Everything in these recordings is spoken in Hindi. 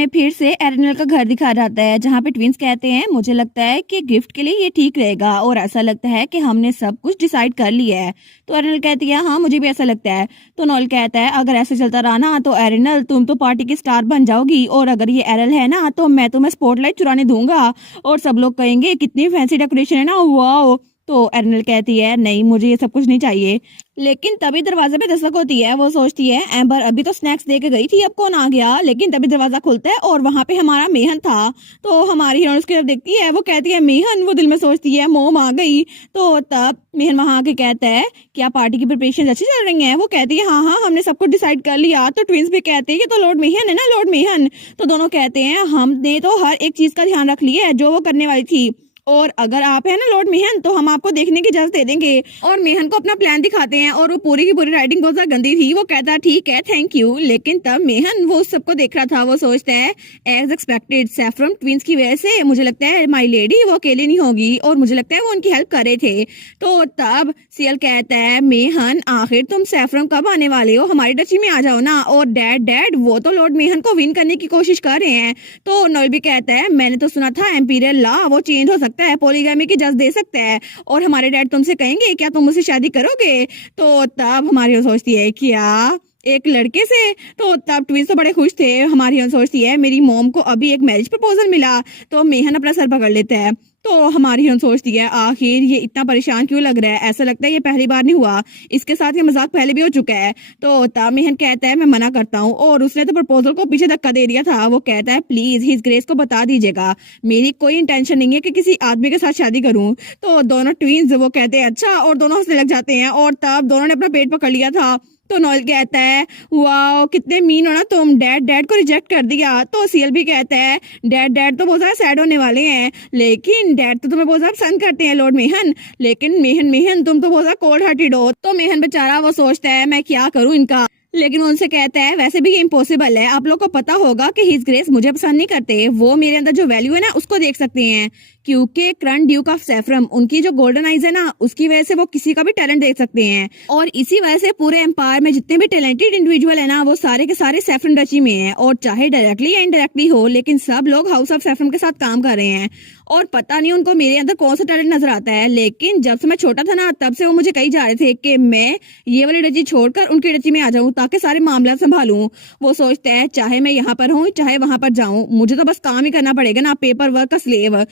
हमें फिर से एरिनल का घर दिखा जाता है जहाँ पे ट्विंस कहते हैं मुझे लगता है कि गिफ्ट के लिए ये ठीक रहेगा और ऐसा लगता है कि हमने सब कुछ डिसाइड कर लिया है। तो एरिनल कहती है हाँ मुझे भी ऐसा लगता है। तो नॉयल कहता है अगर ऐसे चलता रहा ना तो एरिनल तुम तो पार्टी की स्टार बन जाओगी और अगर ये एरल है ना तो मैं तुम्हें स्पॉटलाइट चुराने दूंगा और सब लोग कहेंगे कितनी फैंसी डेकोरेशन है ना वाओ। तो एरिनल कहती है नहीं मुझे ये सब कुछ नहीं चाहिए। लेकिन तभी दरवाजे पे दस्तक होती है। वो सोचती है एम्बर अभी तो स्नैक्स दे के गई थी अब कौन आ गया। लेकिन तभी दरवाजा खुलता है और वहां पे हमारा मेहन था। तो हमारी हीरोइन उसकी तरफ देखती है। वो कहती है मेहन। वो दिल में सोचती है मोम आ गई। तो तब मेहन वहां आके कहता है क्या पार्टी की प्रिपरेशन अच्छी चल रही है। वो कहती है हाँ हाँ हमने सब कुछ डिसाइड कर लिया। तो ट्विंस भी कहते हैं कि तो लॉर्ड मेहन है ना लॉर्ड मेहन। तो दोनों कहते हैं हमने तो हर एक चीज का ध्यान रख लिया है जो वो करने वाली थी और अगर आप है ना लॉर्ड मेहन तो हम आपको देखने की इजाजत दे देंगे। और मेहन को अपना प्लान दिखाते हैं और वो पूरी की पूरी राइटिंग बहुत ज्यादा गंदी थी। वो कहता है ठीक है थैंक यू। लेकिन तब मेहन वो सबको देख रहा था। वो सोचता है एज एक्सपेक्टेड सैफरन ट्विंस की वजह से मुझे लगता है माई लेडी वो अकेली नहीं होगी और मुझे लगता है वो उनकी हेल्प कर रहे थे। तो तब सीएल कहता है मेहन आखिर तुम सैफरन कब आने वाले हो हमारी डची में आ जाओ ना। और डैड डैड वो तो लॉर्ड मेहन को विन करने की कोशिश कर रहे हैं। तो नॉयल भी कहता है मैंने तो सुना था एम्पीरियल लॉ वो चेंज हो सकता है पॉलीगैमी की जज दे सकता है और हमारे डैड तुमसे कहेंगे क्या तुम मुझसे शादी करोगे। तो तब हमारी सोचती है क्या एक लड़के से। तो तब ट्विंस तो बड़े खुश थे। हमारी सोचती है मेरी मॉम को अभी एक मैरिज प्रपोजल मिला। तो मेहन अपना सर पकड़ लेता है। तो हमारी हिरन सोचती है आखिर ये इतना परेशान क्यों लग रहा है ऐसा लगता है ये पहली बार नहीं हुआ इसके साथ ये मजाक पहले भी हो चुका है। तो तब मेहन कहता है मैं मना करता हूँ और उसने तो प्रपोजल को पीछे धक्का दे दिया था। वो कहता है प्लीज हिज ग्रेस को बता दीजिएगा मेरी कोई इंटेंशन नहीं है कि किसी आदमी के साथ शादी करूं। तो दोनों ट्विंस वो कहते हैं अच्छा और दोनों हंसने लग जाते हैं और तब दोनों ने अपना पेट पकड़ लिया था। तो नॉयल कहता है वाओ कितने मीन हो ना तुम डैड डैड को रिजेक्ट कर दिया। तो सीएल भी कहता है डैड डैड तो बहुत ज्यादा सैड होने वाले हैं लेकिन डैड तो तुम्हें बहुत ज्यादा पसंद करते हैं लॉर्ड मेहन। लेकिन मेहन मेहन तुम तो बहुत ज्यादा कोल्ड हार्टेड हो। तो मेहन बेचारा वो सोचता है मैं क्या करूं इनका। लेकिन वो उनसे कहता है वैसे भी ये इम्पॉसिबल है आप लोग को पता होगा कि हिज ग्रेस मुझे पसंद नहीं करते वो मेरे अंदर जो वैल्यू है ना उसको देख सकते हैं क्योंकि क्रन ड्यूक ऑफ सैफरम उनकी जो गोल्डन आइज है ना उसकी वजह से वो किसी का भी टैलेंट देख सकते हैं और इसी वजह से पूरे एम्पायर में जितने भी टैलेंटेड इंडिविजुअल है ना वो सारे के सारे सैफरन डची में हैं और चाहे डायरेक्टली या इनडायरेक्टली हो लेकिन सब लोग हाउस ऑफ सैफरन के साथ काम कर रहे हैं और पता नहीं उनको मेरे अंदर कौन सा टैलेंट नजर आता है। लेकिन जब से मैं छोटा था ना तब से वो मुझे कही जा रहे थे कि मैं ये वाली डची छोड़कर उनकी डची में आ जाऊं ताकि सारे मामला संभालूं। वो सोचता है चाहे मैं यहाँ पर हूँ चाहे वहां पर जाऊं मुझे तो बस काम ही करना पड़ेगा ना पेपर वर्क का स्लेव।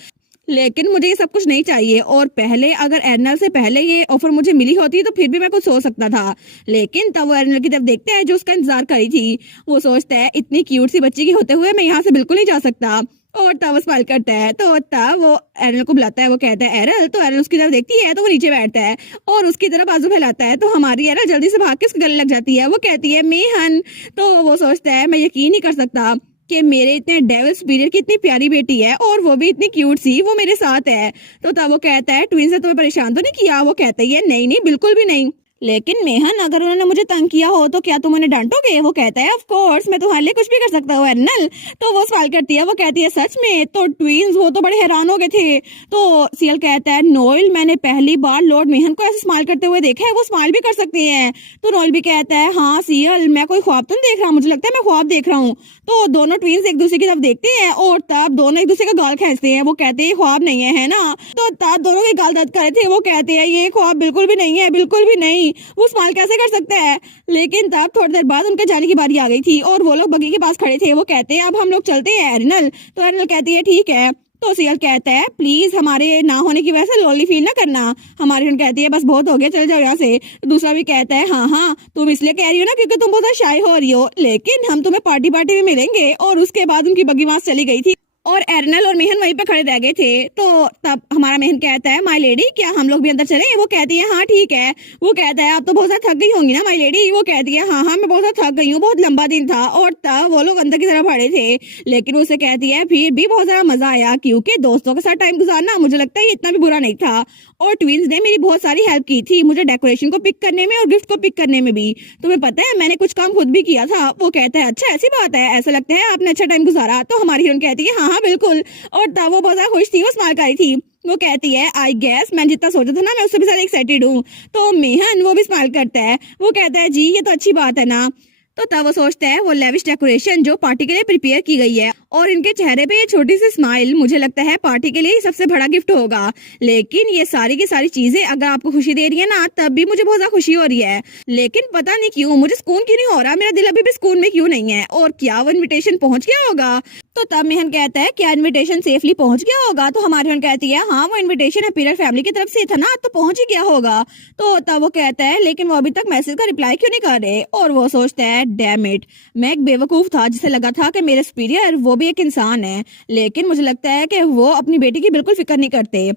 लेकिन मुझे ये सब कुछ नहीं चाहिए और पहले अगर एर्नल से पहले ये ऑफर मुझे मिली होती तो फिर भी मैं कुछ सोच सकता था। लेकिन तब वो एर्नल की तरफ देखते हैं जो उसका इंतजार करी थी। वो सोचता है इतनी क्यूट सी बच्ची की होते हुए मैं यहाँ से बिल्कुल नहीं जा सकता और तब वो स्माइल करता है। तो तब वो एरल को बुलाता है। वो कहता है एरल। तो एरल उसकी तरफ देखती है तो वो नीचे बैठता है और उसकी तरफ बाजू फैलाता है। तो हमारी एरल जल्दी से भाग के उसके गले लग जाती है। वो कहती है मेहन। तो वो सोचता है मैं यकीन नहीं कर सकता कि मेरे इतने डेविल स्पिरिट की इतनी प्यारी बेटी है और वो भी इतनी क्यूट सी वो मेरे साथ है। तो तब वो कहता है ट्विंस ने तुम्हें परेशान तो नहीं किया। वो कहता है नहीं नहीं बिल्कुल भी नहीं। लेकिन मेहन अगर उन्होंने मुझे तंग किया हो तो क्या तुम उन्हें डांटोगे। वो कहता है ऑफ कोर्स मैं तुम्हारे लिए कुछ भी कर सकता हूँ एर्नल। तो वो सवाल करती है। वो कहती है सच में। तो ट्विंस वो तो बड़े हैरान हो गए थे। तो सीएल कहता है नोएल मैंने पहली बार लॉर्ड मेहन को ऐसे स्माइल करते हुए देखा है वो स्माइल भी कर सकते हैं। तो नोएल भी कहता है हाँ सीएल मैं कोई ख्वाब तो नहीं देख रहा मुझे लगता है मैं ख्वाब देख रहा हूँ। तो दोनों ट्विंस एक दूसरे की तरफ देखते हैं और तब दोनों एक दूसरे का गाल खींचते हैं। वो कहते हैं ख्वाब नहीं है ना। तो तब दोनों के गाल दर्द कर रहे थे। वो कहते हैं ये ख्वाब बिल्कुल भी नहीं है बिल्कुल भी नहीं। वो स्माइल कैसे कर सकता है। लेकिन तब थोड़ी देर बाद उनके जाने की बारी आ गई थी और वो लोग बगी के पास खड़े थे। वो कहते हैं अब हम लोग चलते हैं एर्नल। तो एर्नल कहती है ठीक है। तो सीएल कहता है प्लीज हमारे ना होने की वजह से लोनली फील ना करना। हमारी फ्रेंड कहती है बस बहुत हो गया चल जाओ यहाँ से। तो दूसरा भी कहता है हाँ हाँ तुम इसलिए कह रही हो ना क्योंकि तुम बहुत शाय हो रही हो लेकिन हम तुम्हें पार्टी में मिलेंगे। और उसके बाद उनकी बगी वहां चली गई थी और एर्नल और मेहन वहीं पे खड़े रह गए थे। तो तब हमारा मेहन कहता है माय लेडी क्या हम लोग भी अंदर चलें। वो कहती है हाँ ठीक है। वो कहता है आप तो बहुत ज्यादा थक गई होंगी ना माय लेडी। वो कहती है हाँ हाँ मैं बहुत ज्यादा थक गई हूँ बहुत लंबा दिन था। और तब वो लोग अंदर की तरफ खड़े थे लेकिन उसे कहती है फिर भी बहुत ज्यादा मजा आया क्योंकि दोस्तों के साथ टाइम गुजारना मुझे लगता है ये इतना भी बुरा नहीं था। और ट्विंस ने मेरी बहुत सारी हेल्प की थी मुझे डेकोरेशन को पिक करने में और गिफ्ट को पिक करने में भी। तुम्हें पता है मैंने कुछ काम खुद भी किया था। वो कहता है अच्छा ऐसी बात है ऐसा लगता है आपने अच्छा टाइम गुजारा। तो हमारी हीरोइन कहती है हाँ हाँ बिल्कुल। और तब वो बहुत ज्यादा खुश थी वो स्माइल कर रही थी। वो कहती है आई गेस मैं जितना सोचा था ना मैं उससे भी ज्यादा एक्साइटेड हूँ। तो मेहन वो भी स्माइल करता है। वो कहता है जी ये तो अच्छी बात है ना। तो तब वो सोचता है वो लेविश डेकोरेशन जो पार्टी के लिए प्रिपेयर की गई है और इनके चेहरे पे ये छोटी सी स्माइल, मुझे लगता है पार्टी के लिए सबसे बड़ा गिफ्ट होगा। लेकिन ये सारी की सारी चीजें अगर आपको खुशी दे रही है ना, तब भी मुझे बहुत ज्यादा खुशी हो रही है, लेकिन पता नहीं क्यों मुझे सुकून क्यों नहीं हो रहा, मेरा दिल अभी भी सुकून में क्यों नहीं है। और क्या वो इन्विटेशन पहुंच गया होगा? तो तब मेहन कहता है क्या इनविटेशन सेफली पहुंच गया होगा? तो हमारी बहन कहती है हाँ वो इनविटेशन अपीयर फैमिली की तरफ से था ना, तो पहुंच ही गया होगा। तो तब वो कहता है लेकिन वो अभी तक मैसेज का रिप्लाई क्यों नहीं कर रहे? और वो सोचता है डैम इट, मैं एक बेवकूफ था जिसे लगा था कि मेरे सुपीरियर वो भी एक इंसान है, लेकिन मुझे लगता है कि वो अपनी बेटी की बिल्कुल फिक्र नहीं करते।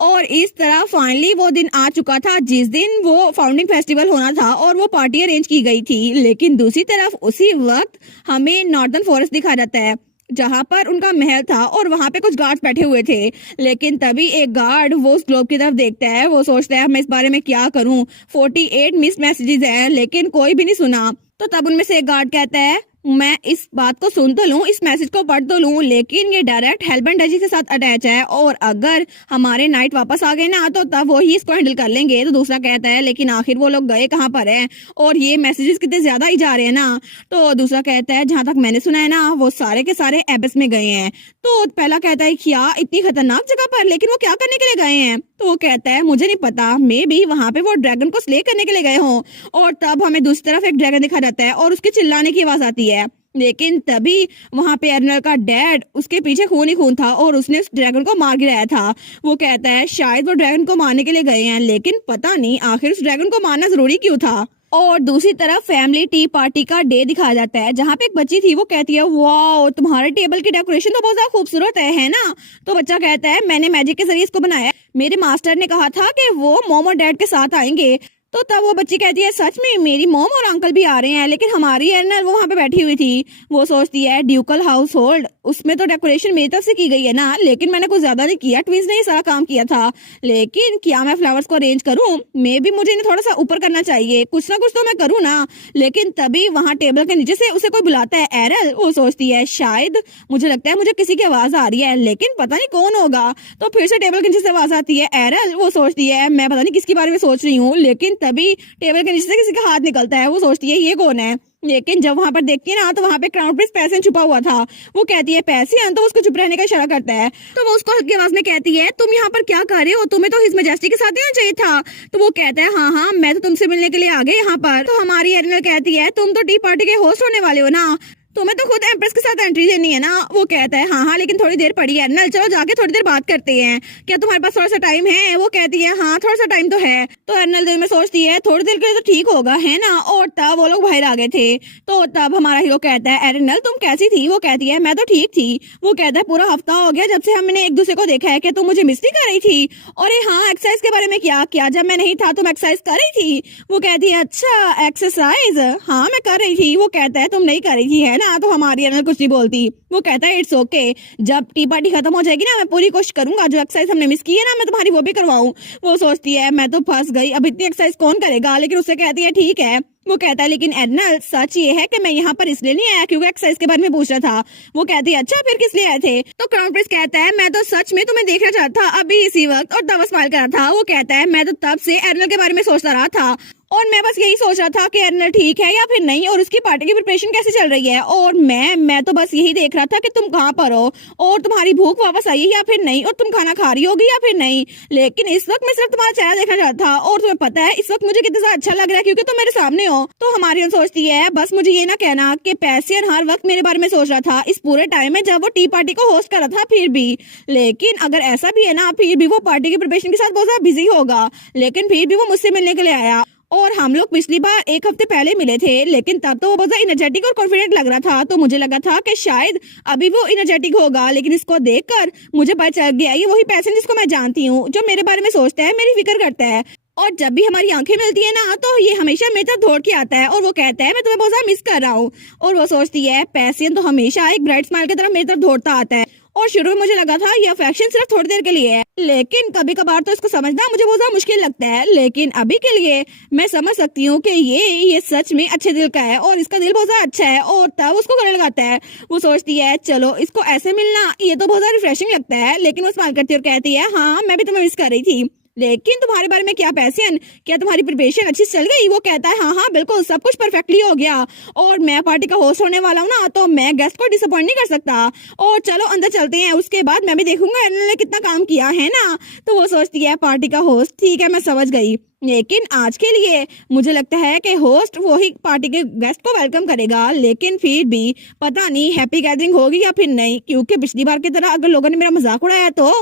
और इस तरह फाइनली वो दिन आ चुका था जिस दिन वो फाउंडिंग फेस्टिवल होना था और वो पार्टी अरेंज की गई थी। लेकिन दूसरी तरफ उसी वक्त हमें नॉर्दर्न फॉरेस्ट दिखा जाता है जहां पर उनका महल था और वहां पे कुछ गार्ड्स बैठे हुए थे। लेकिन तभी एक गार्ड वो उस ग्लोब की तरफ देखता है, वो सोचता है मैं इस बारे में क्या करूं, 48 मिस मैसेजेस हैं लेकिन कोई भी नहीं सुना। तो तब उनमें से एक गार्ड कहता है मैं इस बात को सुन तो लूं, इस मैसेज को पढ़ तो लूं, लेकिन ये डायरेक्ट हेल्बन डजी के साथ अटैच है और अगर हमारे नाइट वापस आ गए ना तो तब वो ही इसको हैंडल कर लेंगे। तो दूसरा कहता है लेकिन आखिर वो लोग गए कहाँ पर हैं और ये मैसेजेस कितने ज्यादा ही जा रहे हैं ना। तो दूसरा कहता है जहां तक मैंने सुना है ना वो सारे के सारे एबस में गए हैं। तो पहला कहता है क्या इतनी खतरनाक जगह पर, लेकिन वो क्या करने के लिए गए हैं? तो वो कहता है मुझे नहीं पता, मे भी वहां पे वो ड्रैगन को स्ले करने के लिए गए हों। और तब हमें दूसरी तरफ एक ड्रैगन दिखा जाता है और उसके चिल्लाने की आवाज आती है। लेकिन तभी वहां पे एरनल का डैड उसके पीछे खून ही खून था और उसने उस ड्रैगन को मार गिराया था। वो कहता है शायद वो ड्रैगन को मारने के लिए गए हैं, लेकिन पता नहीं आखिर उस ड्रैगन को मारना जरूरी क्यों था। और दूसरी तरफ फैमिली टी पार्टी का डे दिखाया जाता है जहाँ पे एक बच्ची थी, वो कहती है वाओ तुम्हारे टेबल की डेकोरेशन तो बहुत ज्यादा खूबसूरत है ना? तो बच्चा कहता है मैंने मैजिक के जरिए इसको बनाया, मेरे मास्टर ने कहा था कि वो मॉम और डैड के साथ आएंगे। तो तब वो बच्ची कहती है सच में मेरी मॉम और अंकल भी आ रहे हैं, लेकिन हमारी एरनल वो वहाँ पे बैठी हुई थी। वो सोचती है ड्यूकल हाउस होल्ड, उसमें तो डेकोरेशन मेरी तरफ से की गई है ना, लेकिन मैंने कुछ ज्यादा नहीं किया, ट्विंस ने ही सारा काम किया था। लेकिन क्या मैं फ्लावर्स को अरेंज करूं? मे भी मुझे इन्हें थोड़ा सा ऊपर करना चाहिए, कुछ ना कुछ तो मैं करूँ ना। लेकिन तभी वहाँ टेबल के नीचे से उसे कोई बुलाता है एरल। वो सोचती है शायद मुझे लगता है मुझे किसी की आवाज आ रही है, लेकिन पता नहीं कौन होगा। तो फिर से टेबल के नीचे से आवाज आती है एरल। वो सोचती है मैं पता नहीं किसके बारे में सोच रही हूँ, लेकिन तभी टेबल के नीचे से किसी का हाथ निकलता है। वो सोचती है ये कौन है, लेकिन जब वहां पर देखती है ना तो वहां पे क्राउन प्रिंस पैसे छुपा हुआ था। वो कहती है पैसे, तो उसको चुप रहने का इशारा करता है। तो वो उसको हल्की आवाज में कहती है तुम यहाँ पर क्या कर रहे हो, तुम्हें तो हिज मैजेस्टी के साथ आना चाहिए था। तो वो कहता है हाँ हाँ मैं तो तुमसे मिलने के लिए आ गई यहाँ पर। तो हमारी एरनल कहती है तुम तो टी पार्टी के होस्ट होने वाले हो ना, तुम्हें तो खुद एम्प्रेस के साथ एंट्री देनी है ना। वो कहता है हाँ हाँ लेकिन थोड़ी देर पड़ी है एरनल, चलो जाके थोड़ी देर बात करते हैं, क्या तुम्हारे पास थोड़ा सा टाइम है? वो कहती है हाँ थोड़ा सा टाइम तो है। तो एरनल दिल में सोचती है थोड़ी देर के लिए तो ठीक होगा है ना। और तब वो लोग बाहर आ गए थे। तो तब हमारा हीरो कहता है एरनल तुम कैसी थी? वो कहती है मैं तो ठीक थी। वो कहता है पूरा हफ्ता हो गया जब से हमने एक दूसरे को देखा है, क्या तुम मुझे मिस नहीं कर रही थी? और हाँ एक्सरसाइज के बारे में क्या क्या जब मैं नहीं था तुम एक्सरसाइज कर रही थी? वो कहती है अच्छा एक्सरसाइज, हाँ मैं कर रही थी। वो कहता है तुम नहीं कर रही थी है ना। तो हमारी एरनल कुछ नहीं बोलती। वो कहता है इट्स ओके, जब टी पार्टी खत्म हो जाएगी ना मैं पूरी कोशिश करूंगा जो एक्सरसाइज हमने मिस की है ना मैं तुम्हारी वो भी करवाऊं। वो सोचती है मैं तो फंस गई, अब इतनी एक्सरसाइज कौन करेगा, लेकिन उससे कहती है ठीक है। वो कहता है लेकिन एरनल सच ये है कि मैं यहाँ पर इसलिए नहीं आया क्योंकि एक्सरसाइज के बारे में पूछ रहा था। वो कहती है अच्छा फिर किस लिए आए थे? तो क्राउन प्रिंस कहता है मैं तो सच में तुम्हें देखना चाहता था अभी इसी वक्त, और तब स्माइल कर रहा था। वो कहता है मैं तो तब से एरनल के बारे में सोचता रहा था और मैं बस यही सोच रहा था कि एरनल ठीक है या फिर नहीं और उसकी पार्टी की प्रिपरेशन कैसे चल रही है। और मैं तो बस यही देख रहा था कि तुम कहाँ पर हो और तुम्हारी भूख वापस आई है या फिर नहीं, और तुम खाना खा रही होगी या फिर नहीं। लेकिन इस वक्त मैं सिर्फ तुम्हारा चेहरा देखना चाहता था और तुम्हें पता है इस वक्त मुझे कितना ज्यादा अच्छा लग रहा है क्योंकि तुम मेरे सामने हो। तो हमारी सोचती है बस मुझे ये ना कहना कि पैसियन हर वक्त मेरे बारे में सोच रहा था इस पूरे टाइम में जब वो टी पार्टी को होस्ट कर रहा था फिर भी। लेकिन अगर ऐसा भी है ना फिर भी वो पार्टी की प्रिपरेशन के साथ बहुत ज्यादा बिजी होगा, लेकिन फिर भी वो मुझसे मिलने के लिए आया। और हम लोग पिछली बार एक हफ्ते पहले मिले थे लेकिन तब तो वो बहुत इनर्जेटिक और कॉन्फिडेंट लग रहा था, तो मुझे लगा था कि शायद अभी वो इनर्जेटिक होगा, लेकिन इसको देखकर मुझे पता चल गया ये वही पैसन जिसको मैं जानती हूँ, जो मेरे बारे में सोचता है, मेरी फिक्र करता है। और जब भी हमारी आंखें मिलती है ना तो ये हमेशा मेरे तरफ दौड़ के आता है और वो कहता है मैं तुम्हें बहुत ज्यादा मिस कर रहा हूँ। और वो सोचती है पैसियन तो हमेशा एक ब्राइट स्माइल की तरफ मेरी तरफ दौड़ता आता है और शुरू में मुझे लगा था ये अफेक्शन सिर्फ थोड़ी देर के लिए है, लेकिन कभी कभार तो इसको समझना मुझे बहुत ज्यादा मुश्किल लगता है। लेकिन अभी के लिए मैं समझ सकती हूँ कि ये सच में अच्छे दिल का है और इसका दिल बहुत ज्यादा अच्छा है। और तब उसको गले लगाता है। वो सोचती है चलो इसको ऐसे मिलना ये तो बहुत ज्यादा रिफ्रेशिंग लगता है, लेकिन वो स्माइल करती है और कहती है हाँ मैं भी तुम्हें मिस कर रही थी। लेकिन तुम्हारे बारे में क्या पैसन, क्या तुम्हारी प्रिपरेशन अच्छी से चल गई? वो कहता है हाँ हाँ बिल्कुल सब कुछ परफेक्टली हो गया, और मैं पार्टी का होस्ट होने वाला हूँ ना, तो मैं गेस्ट को डिसअपॉइंट नहीं कर सकता। और चलो अंदर चलते हैं, उसके बाद मैं भी देखूंगा एरनल ने कितना काम किया है ना। तो वो सोचती है पार्टी का होस्ट, ठीक है मैं समझ गई, लेकिन आज के लिए मुझे लगता है कि होस्ट वो ही पार्टी के गेस्ट को वेलकम करेगा। लेकिन फिर भी पता नहीं हैप्पी गैदरिंग होगी या फिर नहीं, क्योंकि पिछली बार की तरह अगर लोगों ने मेरा मजाक उड़ाया तो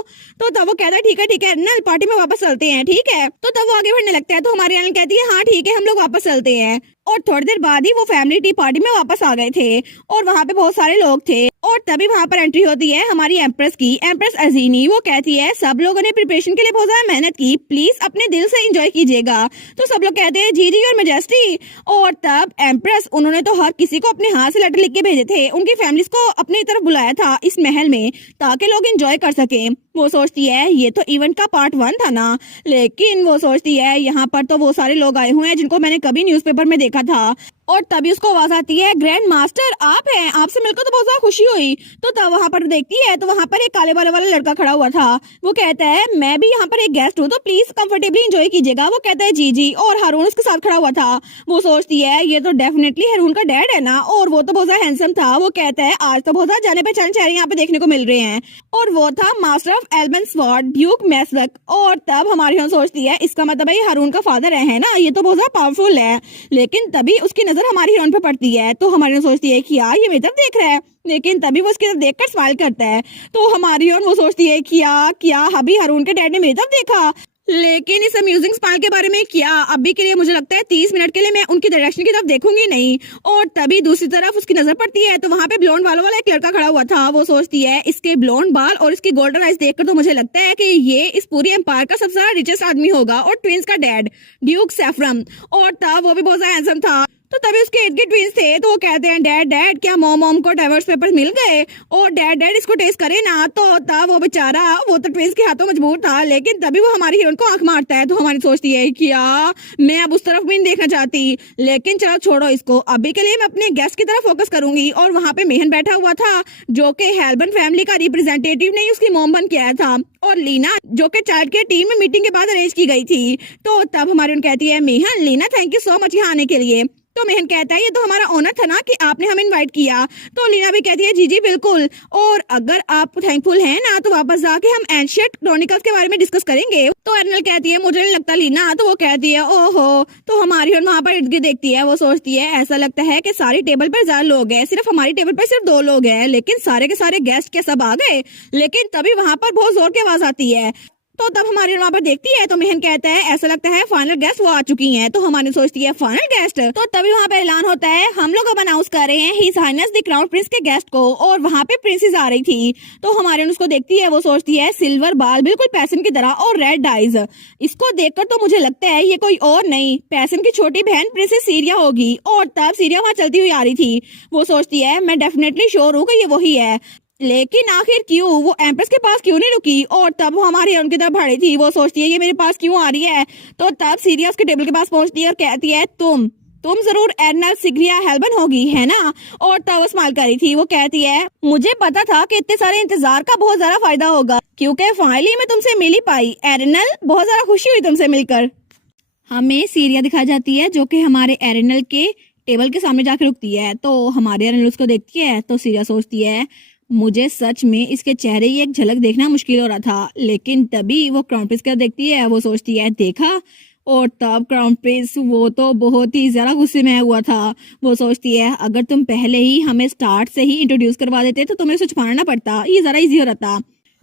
तब वो कहता है ठीक है एरनल पार्टी में वापस चलते हैं, ठीक है। तो तब वो आगे बढ़ने लगता है, तो हमारी एरनल कहती है हाँ ठीक है हम लोग वापस चलते हैं। और थोड़ी देर बाद ही वो फैमिली टी पार्टी में वापस आ गए थे, और वहाँ पे बहुत सारे लोग थे। और तभी वहाँ पर एंट्री होती है हमारी एम्प्रेस की, एम्प्रेस अजीनी। वो कहती है सब लोगों ने प्रिपरेशन के लिए बहुत ज्यादा मेहनत की, प्लीज अपने दिल से एंजॉय कीजिएगा। तो सब लोग कहते हैं जी जी और मेजेस्टी। और तब एम्प्रेस, उन्होंने तो हर किसी को अपने हाथ से लेटर लिख के भेजे थे, उनकी फैमिलीज को अपनी तरफ बुलाया था इस महल में ताकि लोग एंजॉय कर सके। वो सोचती है ये तो इवेंट का पार्ट 1 था ना, लेकिन वो सोचती है यहाँ पर तो वो सारे लोग आए हुए हैं जिनको मैंने कभी न्यूज़पेपर में देखा था। और तभी उसको आवाज आती है ग्रैंड मास्टर आप हैं, आपसे मिलकर तो बहुत ज्यादा खुशी हुई। तो तब वहाँ पर देखती है तो वहाँ पर एक काले बालों वाला लड़का खड़ा हुआ था। वो कहता है मैं भी यहाँ पर एक गेस्ट हूँ, तो प्लीज कंफर्टेबली एंजॉय कीजिएगा। वो कहता है जी जी। और हारून उसके साथ खड़ा हुआ था। वो सोचती है ये तो डेफिनेटली हारून का डैड है ना, और वो तो बहुत ज्यादा हैंडसम था। वो कहता है आज तो बहुत ज्यादा जाने पहचाने चेहरे यहाँ पे देखने को मिल रहे हैं, और वो था master of Alban sword duke मैसवक। और तब हमारी हम सोचती है इसका मतलब है हारून का फादर है ना, ये तो बहुत ज्यादा पावरफुल है। लेकिन तभी उसकी नजर हमारी हीरोइन पे पड़ती है, तो हमारी सोचती है कि यार ये मेरी तरफ देख रहा है। लेकिन तभी वो उसकी तरफ देखकर स्माइल करता है, तो हमारी हीरोइन वो सोचती है कि क्या अभी हारून के डैड ने मेरी तरफ देखा। लेकिन इस अम्यूजिंग स्माइल के बारे में क्या, अभी के लिए मुझे लगता है 30 मिनट के लिए मैं उनकी डायरेक्शन की तरफ देखूंगी नहीं। और तभी दूसरी तरफ उसकी नजर पड़ती है तो वहाँ पे ब्लोंड बालों वाला एक लड़का खड़ा हुआ था। वो सोचती है इसके ब्लोंड बाल और इसकी गोल्डन आइज देखकर तो मुझे लगता है कि ये इस पूरी एम्पायर का सबसे ज्यादा रिचेस्ट आदमी होगा, और ट्विंस का डैड ड्यूक सैफरम। और तब वो भी बहुत ज्यादा हैंडसम था। तो तभी उसके इर्द गिर्द ट्विंस थे, तो वो कहते हैं डैड क्या मॉम को डाइवोर्स पेपर्स मिल गए, और डैड इसको टेस्ट करे ना। तो तब वो बेचारा, वो तो ट्विंस के हाथों मजबूर था, लेकिन तभी वो हमारी हीरोइन को आंख मारता है। तो हमारी सोचती है क्या मैं अब उस तरफ भी नहीं देखना चाहती, लेकिन चलो छोड़ो इसको, अभी के लिए मैं अपने गेस्ट की तरफ फोकस करूंगी। और वहाँ पे मेहन बैठा हुआ था जो कि हेल्बन फैमिली का रिप्रेजेंटेटिव नहीं उसकी मॉम बन के आया था, और लीना जो कि चाइल्ड केयर टीम में मीटिंग के बाद अरेंज की गई थी। तो तब हमारी कहती है मेहन लीना थैंक यू सो मच यहाँ आने के लिए। तो मेहन कहता है ये तो हमारा ऑनर था ना कि आपने हमें इनवाइट किया। तो लीना भी कहती है जी जी बिल्कुल, और अगर आप थैंकफुल हैं ना तो वापस जाके हम एंशिएंट क्रॉनिकल्स के बारे में डिस्कस करेंगे। तो एरनल कहती है मुझे नहीं लगता लीना। तो वो कहती है ओहो। तो हमारी और वहाँ पर इर्द गिर्द देखती है, वो सोचती है ऐसा लगता है कि सारी टेबल पर ज्यादा लोग हैं, सिर्फ हमारी टेबल पर सिर्फ 2 लोग हैं, लेकिन सारे के सारे गेस्ट क्या सब आ गए। लेकिन तभी वहाँ पर बहुत जोर की आवाज आती है। तो तब हमारी वहाँ पर देखती है तो मेहन कहता है ऐसा लगता है फाइनल गेस्ट वो आ चुकी हैं। तो हमारी सोचती है फाइनल गेस्ट। तो तभी वहाँ पे ऐलान होता है हम लोग अब अनाउंस कर रहे हैं his highness the crown prince के गेस्ट को, और वहाँ पे प्रिंसेस आ रही थी। तो हमारी उसको देखती है, वो सोचती है सिल्वर बाल बिल्कुल पैसन की तरह और रेड आइज। इसको देखकर तो मुझे लगता है ये कोई और नहीं पैसन की छोटी बहन प्रिंसेस सीरिया होगी। और तब सीरिया वहाँ चलती हुई आ रही थी। वो सोचती है मैं डेफिनेटली श्योर हूँ कि ये वही है, लेकिन आखिर क्यों वो एम्प्रेस के पास क्यों नहीं रुकी। और तब वो हमारी उनकी तरफ भाड़ी थी। वो सोचती है ये मेरे पास क्यों आ रही है। तो तब सीरिया उसके टेबल के पास पहुंचती है और कहती है तुम जरूर एरनल सिग्रिया हेल्बन होगी है ना। और तब वो स्माइल कर रही थी। वो कहती है मुझे पता था कि इतने सारे इंतजार का बहुत ज्यादा फायदा होगा, क्योंकि फाइनली मैं तुमसे मिल ही पाई एरनल, बहुत ज्यादा खुशी हुई तुमसे मिलकर। हमें सीरिया दिखाई जाती है जो कि हमारे एरनल के टेबल के सामने जाकर रुकती है। तो हमारे एरनल उसको देखती है तो सीरिया सोचती है मुझे सच में इसके चेहरे की एक झलक देखना मुश्किल हो रहा था। लेकिन तभी वो क्राउन प्रिंस का देखती है। वो सोचती है देखा। और तब क्राउन प्रिंस वो तो बहुत ही ज्यादा गुस्से में हुआ था। वो सोचती है अगर तुम पहले ही हमें स्टार्ट से ही इंट्रोड्यूस करवा देते तो तुम्हें उसे छुपाना ना पड़ता, ये जरा इजी हो रहता।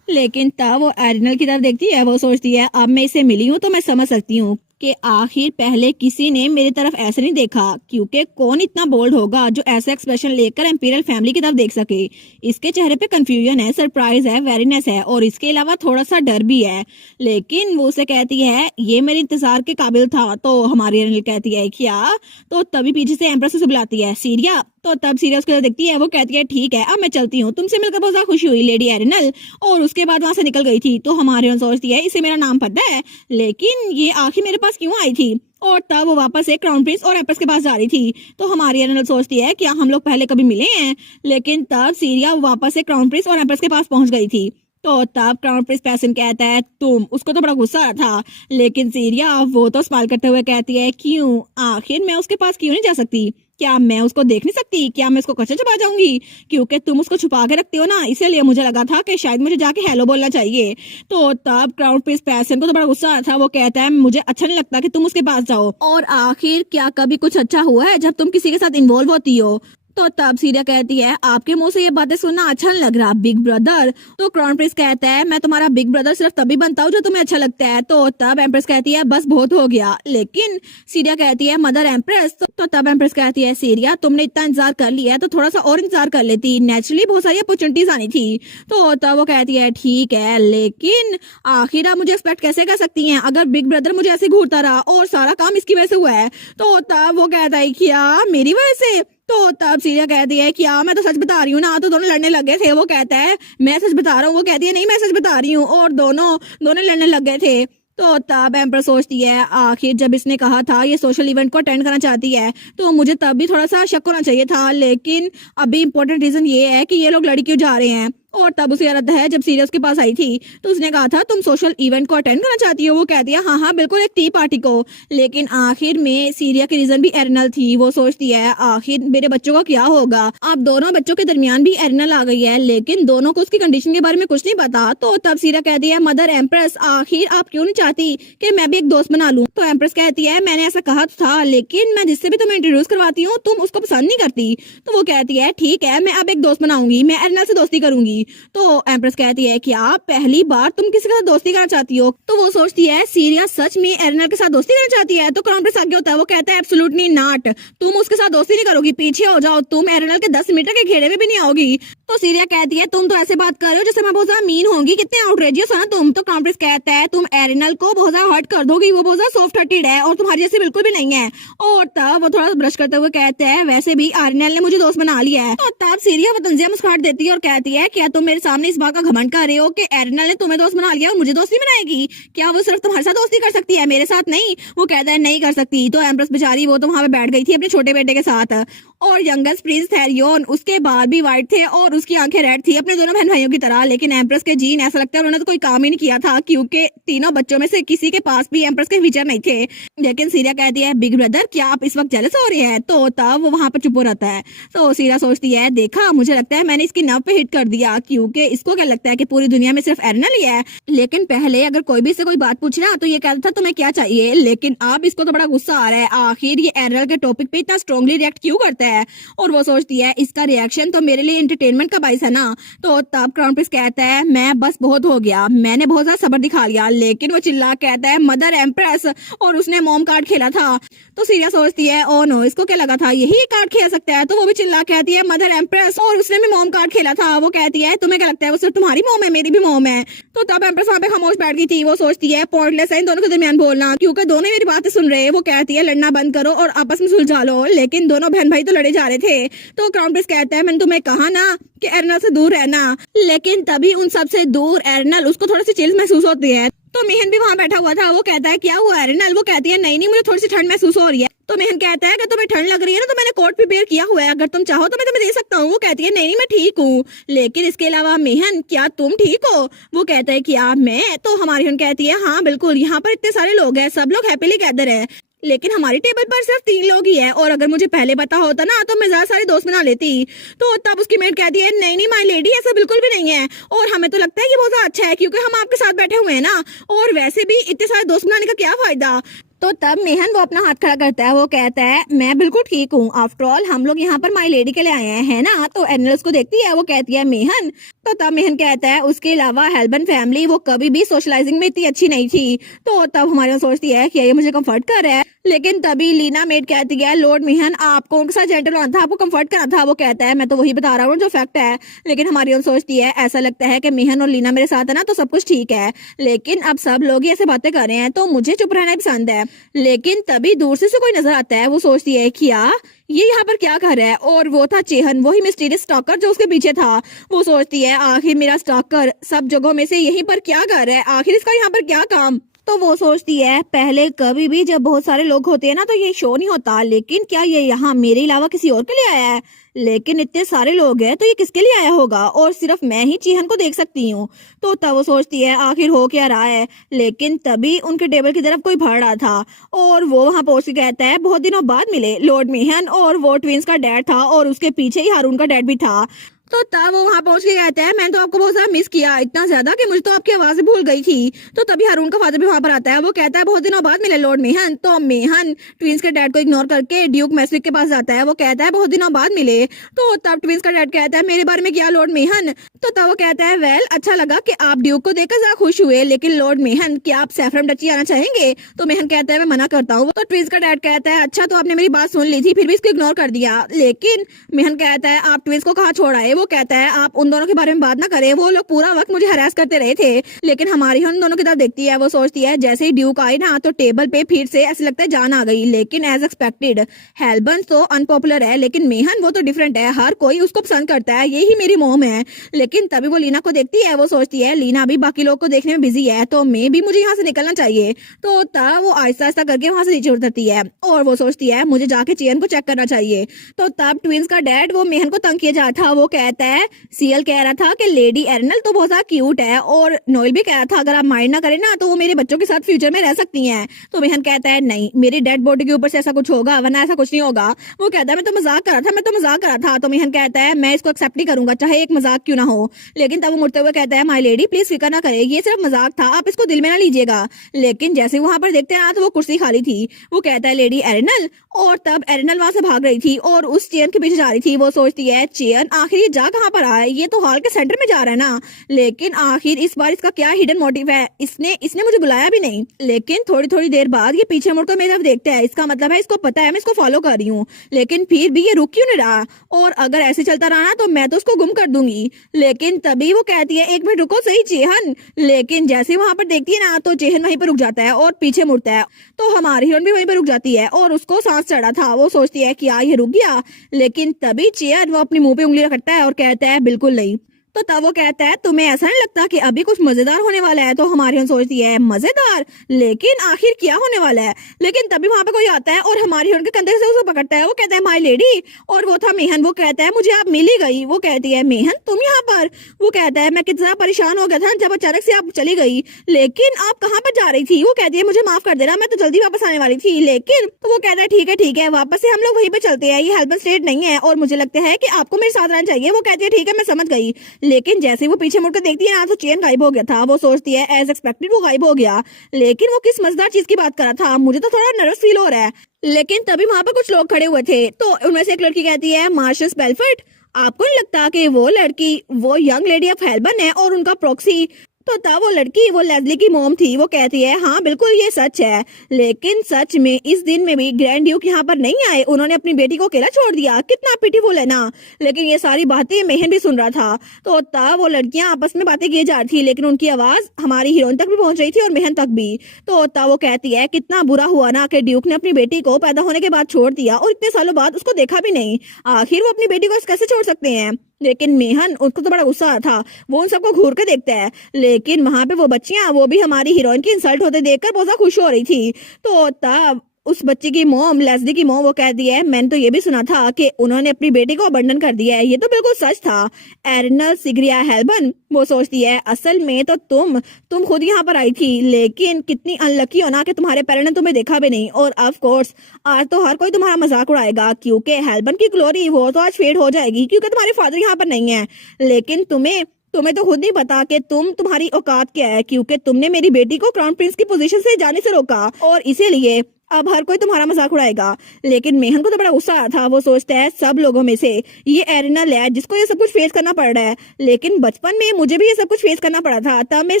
लेकिन तब वो एरिनल की तरफ देखती है। वो सोचती है अब मैं इसे मिली हूँ तो मैं समझ सकती हूँ कि आखिर पहले किसी ने मेरी तरफ ऐसे नहीं देखा, क्योंकि कौन इतना बोल्ड होगा जो ऐसा एक्सप्रेशन लेकर इंपीरियल फैमिली की तरफ देख सके। इसके चेहरे पे कंफ्यूजन है, सरप्राइज है, वेरीनेस है, और इसके अलावा थोड़ा सा डर भी है। लेकिन वो उसे कहती है ये मेरे इंतजार के काबिल था। तो हमारी एरिनल कहती है क्या। तो तभी पीछे से एम्प्रेस उसे बुलाती है सीरिया। तो तब सीरिया उसको देखती है। वो कहती है ठीक है अब मैं चलती हूँ, तुमसे मिलकर बहुत ज्यादा खुशी हुई लेडी एरिनल। और उसके बाद वहां से निकल गई थी। तो हमारी सोचती है इसे मेरा नाम पता है, लेकिन ये आखिर मेरे पास क्यों आई थी। और तब वो वापस एक क्राउन प्रिंस और एम्प्रेस के पास जा रही थी। तो हमारी एरिनल सोचती है क्या हम लोग पहले कभी मिले हैं। लेकिन तब सीरिया वापस एक क्राउन प्रिंस और एम्प्रेस के पास पहुंच गई थी। तो तब क्राउन प्रिंस पैसन कहता है तुम, उसको तो बड़ा गुस्सा आ रहा था, लेकिन सीरिया वो तो स्माइल करते हुए कहती है क्यों, आखिर मैं उसके पास क्यों नहीं जा सकती, क्या मैं उसको देख नहीं सकती, क्या मैं उसको कच्चा छुपा जाऊंगी, क्योंकि तुम उसको छुपा के रखती हो ना, इसीलिए मुझे लगा था कि शायद मुझे जाके हेलो बोलना चाहिए। तो तब क्राउन प्रिंस पैसन को तो बड़ा गुस्सा आया था, वो कहता है मुझे अच्छा नहीं लगता कि तुम उसके पास जाओ, और आखिर क्या कभी कुछ अच्छा हुआ है जब तुम किसी के साथ इन्वॉल्व होती हो। तो तब सीरिया कहती है आपके मुंह से ये बातें सुनना अच्छा नहीं लग रहा बिग ब्रदर। तो क्राउन प्रिंस कहता है मैं तुम्हारा बिग ब्रदर सिर्फ तभी बनता हूँ जो तुम्हें अच्छा लगता है। तो तब एम्प्रेस कहती है बस बहुत हो गया, लेकिन सीरिया कहती है मदर एम्प्रेस। तो तब एम्प्रेस कहती है सीरिया तुमने इतना इंतजार कर लिया है तो थोड़ा सा और इंतजार कर लेती, नेचुरली बहुत सारी अपॉर्चुनिटीज आनी थी। तो तब वो कहती है ठीक है, लेकिन आखिर आप मुझे एक्सपेक्ट कैसे कर सकती हैं अगर बिग ब्रदर मुझे ऐसे घूरता रहा और सारा काम इसकी वजह से हुआ है। तो तब वो कहता है क्या मेरी वजह से। तो तब सीरिया कहती है क्या मैं तो सच बता रही हूँ ना, तो दोनों लड़ने लग गए थे। वो कहता है मैं सच बता रहा हूँ, वो कहती है नहीं मैं सच बता रही हूँ, और दोनों दोनों लड़ने लग गए थे। तो तब एम्पर सोचती है आखिर जब इसने कहा था ये सोशल इवेंट को अटेंड करना चाहती है तो मुझे तब भी थोड़ा सा शक होना चाहिए था, लेकिन अभी इम्पोर्टेंट रीजन ये है कि ये लोग लड़ी क्यों जा रहे हैं। और तब उसे याद है जब सीरिया उसके पास आई थी तो उसने कहा था तुम सोशल इवेंट को अटेंड करना चाहती हो। वो कहती है हाँ हाँ बिल्कुल, एक टी पार्टी को। लेकिन आखिर में सीरिया की रीजन भी एरिनल थी। वो सोचती है आखिर मेरे बच्चों का क्या होगा। अब दोनों बच्चों के दरमियान भी एरिनल आ गई है, लेकिन दोनों को उसकी कंडीशन के बारे में कुछ नहीं पता। तो तब सीरिया कहती है मदर एम्प्रेस आखिर आप क्यों नहीं चाहती कि मैं भी एक दोस्त बना लूं। तो एम्प्रेस कहती है मैंने ऐसा कहा था, लेकिन मैं जिससे भी तुम्हें इंट्रोड्यूस करवाती हूँ तुम उसको पसंद नहीं करती। तो वो कहती है ठीक है मैं अब एक दोस्त बनाऊंगी, मैं एरिनल से दोस्ती करूंगी। तो एम्प्रेस कहती है क्या पहली बार तुम किसी के साथ दोस्ती करना चाहती हो। तो वो सोचती है सीरिया सच में एरिनल के साथ दोस्ती करना चाहती है। तो क्राउन प्रिंस आगे होता है, वो कहता है एब्सोल्युटली नॉट, तुम उसके साथ दोस्ती नहीं करोगी, पीछे हो जाओ, तुम एरिनल के 10 मीटर के घेरे में भी नहीं आओगी। तो सीरिया कहती है तुम तो ऐसे बात कर रहे हो जैसे मैं बहुत ज्यादा मीन होंगी, कितने आउटरेजियस हो ना तुम। तो क्राउन प्रिंस कहता है तुम एरिनल को बहुत ज्यादा हर्ट कर दोगी, वो बहुत ज्यादा सॉफ्ट हार्टेड है और तुम्हारी जैसी बिल्कुल भी नहीं है। और तब वो थोड़ा ब्रश करते हुए कहता है वैसे भी एरिनल ने मुझे दोस्त बना लिया है। तो तब सीरिया वो तंजिया मुस्कुराहट देती है और कहती है क्या तुम मेरे सामने इस बात का घमंड कर रहे हो कि एरिनल ने तुम्हें दोस्त बना लिया और मुझे दोस्त नहीं बनाएगी, क्या वो सिर्फ तुम्हारे साथ दोस्ती कर सकती है मेरे साथ नहीं। वो कहता है नहीं कर सकती। तो एम्प्रेस बेचारी वो तो वहां पे बैठ गई थी अपने छोटे बेटे के साथ, और यंगेस्ट प्रिंस थेरियोन उसके बाल भी व्हाइट थे और उसकी आंखें रेड थी अपने दोनों बहन भाइयों की तरह। लेकिन एम्प्रेस के जीन ऐसा लगता है उन्होंने तो कोई काम ही नहीं किया था, क्योंकि तीनों बच्चों में से किसी के पास भी एम्प्रेस के फीचर नहीं थे। लेकिन सीरिया कहती है बिग ब्रदर क्या आप इस वक्त जेलस हो रहे हैं। तो तब वो वहां पर चुप हो रहता है। तो सीरिया सोचती है देखा मुझे लगता है मैंने इसकी नव पे हिट कर दिया, क्योंकि इसको क्या लगता है कि पूरी दुनिया में सिर्फ एरिनल ही है। लेकिन पहले अगर कोई भी इससे कोई बात पूछ रहा तो ये कहता था तुम्हें क्या चाहिए, लेकिन अब इसको तो बड़ा गुस्सा आ रहा है आखिर ये एरिनल के टॉपिक पे इतना स्ट्रांगली रिएक्ट क्यों करता है। और वो सोचती है इसका रिएक्शन तो मेरे लिए एंटरटेनमेंट का बाइस है ना। तो तब क्राउन प्रिंस कहता है मैं बस बहुत हो गया, मैंने बहुत ज्यादा सब्र दिखा लिया। लेकिन वो चिल्ला कहता है मदर एम्प्रेस, और उसने मॉम कार्ड खेला था। तो सीरिया सोचती है ओ नो इसको क्या लगा था यही कार्ड खेल सकता है। तो वो भी चिल्ला कहती है मदर एम्प्रेस, और उसने भी मॉम कार्ड खेला था। वो कहती है तुम्हें क्या लगता है वो सिर्फ तुम्हारी मॉम है, मेरी भी मॉम है। तो तब एम्प्रेस वहां पे खामोश बैठ गई थी। वो सोचती है पॉइंटलेस है इन दोनों के दरमियान बोलना, क्योंकि दोनों मेरी बातें सुन रहे हैं। वो कहती है लड़ना बंद करो और आपस में सुलझा लो। लेकिन दोनों बहन भाई तो लड़े जा रहे थे। तो क्राउन प्रिंस कहता है मैंने तुम्हें कहा ना कि एरिनल से दूर रहना। लेकिन तभी उन सब से दूर एरिनल उसको थोड़ी सी चिल्स महसूस होती है। तो मेहन भी वहां बैठा हुआ था। वो कहता है क्या हुआ एरिनल। वो कहती है नहीं नहीं मुझे थोड़ी सी ठंड महसूस हो रही है। तो मेहन कहता है कि तुम्हें ठंड लग रही है ना, तो मैंने कोट प्रिपेयर किया हुआ है, अगर तुम चाहो तो मैं तुम्हें दे सकता हूँ। वो कहती है नहीं नहीं मैं ठीक हूँ। लेकिन इसके अलावा मेहन क्या तुम ठीक हो। वो कहता है क्या मैं। तो हमारी बहन कहती है हाँ बिल्कुल, यहाँ पर इतने सारे लोग हैं, सब लोग हैप्पीली गैदर है, लेकिन हमारी टेबल पर सिर्फ 3 लोग ही हैं, और अगर मुझे पहले पता होता ना तो मैं ज्यादा सारे दोस्त बना लेती। तो तब उसकी मेट कहती है नहीं नहीं माय लेडी ऐसा बिल्कुल भी नहीं है, और हमें तो लगता है कि बहुत ज्यादा अच्छा है क्योंकि हम आपके साथ बैठे हुए हैं ना, और वैसे भी इतने सारे दोस्त बनाने का क्या फायदा। तो तब मेहन वो अपना हाथ खड़ा करता है। वो कहता है मैं बिल्कुल ठीक हूँ, आफ्टर ऑल हम लोग यहाँ पर माई लेडी के लिए आए हैं है ना। तो एरिनल उसको देखती है। वो कहती है मेहन। तो तब मेहन कहता है उसके अलावा हेल्बन फैमिली वो कभी भी सोशलाइजिंग में इतनी अच्छी नहीं थी। तो तब हमारे सोचती है कि ये मुझे कंफर्ट कर रहा है। लेकिन तभी लीना मेड कहती है लॉर्ड मेहन आपको उनके साथ जेंटल होना था, आपको कंफर्ट करना था। वो कहता है मैं तो वही बता रहा हूँ जो फैक्ट है। लेकिन हमारी ओन सोचती है ऐसा लगता है कि मेहन और लीना मेरे साथ है ना तो सब कुछ ठीक है, लेकिन अब सब लोग ही ऐसे बातें कर रहे हैं तो मुझे चुप रहना ही पसंद है। लेकिन तभी दूर से कोई नजर आता है। वो सोचती है क्या ये यहाँ पर क्या कर रहा है, और वो था चेहन, वही मिस्टीरियस स्टॉकर जो उसके पीछे था। वो सोचती है आखिर मेरा स्टॉकर सब जगहों में से यहीं पर क्या कर रहा है, आखिर इसका यहाँ पर क्या काम। तो वो सोचती है पहले कभी भी जब बहुत सारे लोग होते हैं ना तो ये शो नहीं होता, लेकिन क्या ये यहाँ मेरे अलावा किसी और के लिए आया है? लेकिन इतने सारे लोग हैं तो ये किसके लिए आया होगा और सिर्फ मैं ही चीहन को देख सकती हूँ। तो तब वो सोचती है आखिर हो क्या रहा है, लेकिन तभी उनके टेबल की तरफ कोई बढ़ रहा था और वो वहां पहुंच के कहता है बहुत दिनों बाद मिले लॉर्ड मेहन, और वो ट्विंस का डैड था और उसके पीछे ही हारून का डैड भी था। तो तब वो वहां पहुंच के कहता है मैंने तो आपको बहुत ज्यादा मिस किया, इतना ज्यादा कि मुझे तो आपकी आवाज भूल गई थी। तो तभी हारून का फादर भी वहां पर आता है, वो कहता है बहुत दिनों बाद मिले लॉर्ड मेहन। तो मेहन ट्विंस के डैड को इग्नोर करके ड्यूक मैस्विक के पास जाता है, वो कहता है बहुत दिनों बाद मिले। तो तब ट्विंस का डैड कहता है मेरे बारे में क्या लॉर्ड मेहन? तो तब वो कहता है वेल अच्छा लगा कि आप ड्यूक को देखकर ज्यादा खुश हुए, लेकिन लॉर्ड मेहन क्या आप सैफरन डची आना चाहेंगे? तो मेहन कहता है मैं मना करता हूँ। तो ट्विंस का डैड कहता है अच्छा तो आपने मेरी बात सुन ली थी फिर भी इसको इग्नोर कर दिया। लेकिन मेहन कहता है आप ट्विंस को कहाँ छोड़ आए? वो कहता है आप उन दोनों के बारे में बात ना करें, वो लोग पूरा वक्त मुझे हरास करते रहे थे। लेकिन हमारी उन दोनों की तरफ देखती है, वो सोचती है जैसे ही ड्यूक आई ना तो टेबल पे फिर से ऐसे लगता है जान आ गई। लेकिन एज एक्सपेक्टेड हेल्बन तो अनपॉपुलर है, लेकिन मेहन वो तो डिफरेंट है, हर कोई उसको पसंद करता है, यही मेरी मोम है। लेकिन तभी वो लीना को देखती है, वो सोचती है लीना भी बाकी लोग को देखने में बिजी है तो मैं भी मुझे यहाँ से निकलना चाहिए। तो तब वो आहिस्ता आहिस्ता करके वहां से नीचे उतरती है और वो सोचती है मुझे जाके चियन को चेक करना चाहिए। तो तब ट्विंस का डैड वो मेहन को तंग किया जा रहा था, वो कहता है सीएल कह रहा था कि लेडी एरनल तो बहुत ज्यादा क्यूट है और नोएल भी कह रहा था अगर आप माइंड ना करें ना तो वो मेरे बच्चों के साथ फ्यूचर में रह सकती हैं। तो मेहन कहता है नहीं मेरी डेड बॉडी के ऊपर से ऐसा कुछ होगा, वरना ऐसा कुछ नहीं होगा। वो कहता है मैं तो मजाक कर रहा था, मैं तो मजाक कर रहा था। तो मेहन कहता है मैं इसको एक्सेप्ट नहीं करूंगा चाहे एक मजाक क्यों ना हो। लेकिन तब वो मुड़ते हुए कहता है माय लेडी प्लीज फिक्र ना करे, ये सिर्फ मजाक था, आप इसको दिल में ना लीजिएगा। लेकिन जैसे वहां पर देखते हैं ना तो वो कुर्सी खाली थी। वो कहता है लेडी एरनल, और तब एरनल वहां से भाग रही थी और उस चेयर के पीछे जा रही थी। वो सोचती है चेयर आखिर ये जा कहाँ पर आया है, ये तो हॉल के सेंटर में जा रहा है ना। लेकिन आखिर इस बार इसका क्या हिडन मोटिव है, इसने मुझे बुलाया भी नहीं। लेकिन थोड़ी थोड़ी देर बाद ये पीछे मुड़कर मेरी तरफ देखता है, इसका मतलब है इसको पता है मैं इसको फॉलो कर रही हूँ। लेकिन फिर भी ये रुक क्यों नहीं रहा, और अगर ऐसे चलता रहा ना तो मैं तो उसको गुम कर दूंगी। लेकिन तभी वो कहती है एक मिनट रुको सही चेहन। लेकिन जैसे वहां पर देखती है ना तो चेहन वहीं पर रुक जाता है और पीछे मुड़ता है। तो हमारी हीरोइन भी वहीं पर रुक जाती है और उसको सांस चढ़ा था, वो सोचती है क्या ये रुक गया। लेकिन तभी चेहन वो अपनी मुंह पे उंगली रखता है और कहता है बिल्कुल नहीं। तो तब वो कहता है तुम्हें ऐसा नहीं लगता कि अभी कुछ मजेदार होने वाला है? तो हमारी हम सोचती है मजेदार, लेकिन आखिर क्या होने वाला है। लेकिन तभी वहां पे कोई आता है और हमारी उनके कंधे से उसे पकड़ता है, वो कहता है माय लेडी, और वो था मेहन। वो कहता है मुझे आप मिल ही गई। वो कहती है मेहन तुम यहाँ पर? वो कहता है मैं कितना परेशान हो गया था जब अचानक से आप चली गई, लेकिन आप कहाँ पर जा रही थी? वो कहती है मुझे माफ कर देना, मैं तो जल्दी वापस आने वाली थी। लेकिन तो वो कहता है ठीक है वापस से हम लोग वहीं पे चलते हैं, ये हेल्पन स्टेट नहीं है और मुझे लगता है कि आपको मेरे साथ रहना चाहिए। वो कहती है ठीक है मैं समझ गई। लेकिन जैसे वो पीछे मुड़कर देखती है ना तो चेन गायब हो गया था। वो सोचती है एज एक्सपेक्टेड वो गायब हो गया, लेकिन वो किस मजेदार चीज की बात कर रहा था, मुझे तो थोड़ा नर्वस फील हो रहा है। लेकिन तभी वहां पर कुछ लोग खड़े हुए थे, तो उनमें से एक लड़की कहती है मार्शस बेलफर्ड, आपको नहीं लगता कि वो लड़की वो यंग लेडी ऑफ हेल्बन है और उनका प्रॉक्सी? तो तब वो लड़की वो लेस्ली की मॉम थी, वो कहती है हाँ बिल्कुल ये सच है, लेकिन सच में इस दिन में भी ग्रैंड ड्यूक यहाँ पर नहीं आए, उन्होंने अपनी बेटी को अकेला छोड़ दिया, कितना पिटीफुल है ना। लेकिन ये सारी बातें मेहन भी सुन रहा था। तो तब वो लड़कियां आपस में बातें किए जा रही थी, लेकिन उनकी आवाज हमारी हीरोइन तक भी पहुंच रही थी और मेहन तक भी। तो तब वो कहती है कितना बुरा हुआ ना कि ड्यूक ने अपनी बेटी को पैदा होने के बाद छोड़ दिया और इतने सालों बाद उसको देखा भी नहीं, आखिर वो अपनी बेटी को कैसे छोड़ सकते हैं। लेकिन मेहन उसको तो बड़ा गुस्सा आता था, वो उन सबको घूर के देखता है। लेकिन वहां पे वो बच्चियां वो भी हमारी हीरोइन की इंसल्ट होते देखकर बहुत ज्यादा खुश हो रही थी। तो तब उस बच्ची की मॉम लेस्ली की मॉम वो कहती है मैंने तो ये भी सुना था कि उन्होंने अपनी बेटी को अबंडन कर दिया है, ये तो बिल्कुल सच था। एरनल सिग्रिया हेल्बन वो सोचती है असल में तो तुम खुद यहाँ पर आई थी, लेकिन कितनी अनलकी हो ना कि तुम्हारे पेरेंट्स ने तुम्हें देखा भी नहीं। और ऑफ कोर्स आज तो हर कोई तुम्हारा मजाक उड़ाएगा, क्योंकि हेल्बन की ग्लोरी वो तो आज फेड हो जाएगी क्योंकि तुम्हारे फादर यहाँ पर नहीं है। लेकिन तुम्हें तो खुद नहीं पता कि तुम्हारी औकात क्या है, क्योंकि तुमने मेरी बेटी को क्राउन प्रिंस की पोजीशन से जाने से रोका और इसीलिए अब हर कोई तुम्हारा मजाक उड़ाएगा। लेकिन मेहन को तो बड़ा गुस्सा आया था, वो सोचता है सब लोगों में से ये एरनल है जिसको ये सब कुछ फेस करना पड़ रहा है, लेकिन बचपन में मुझे भी ये सब कुछ फेस करना पड़ा था, तब मेरे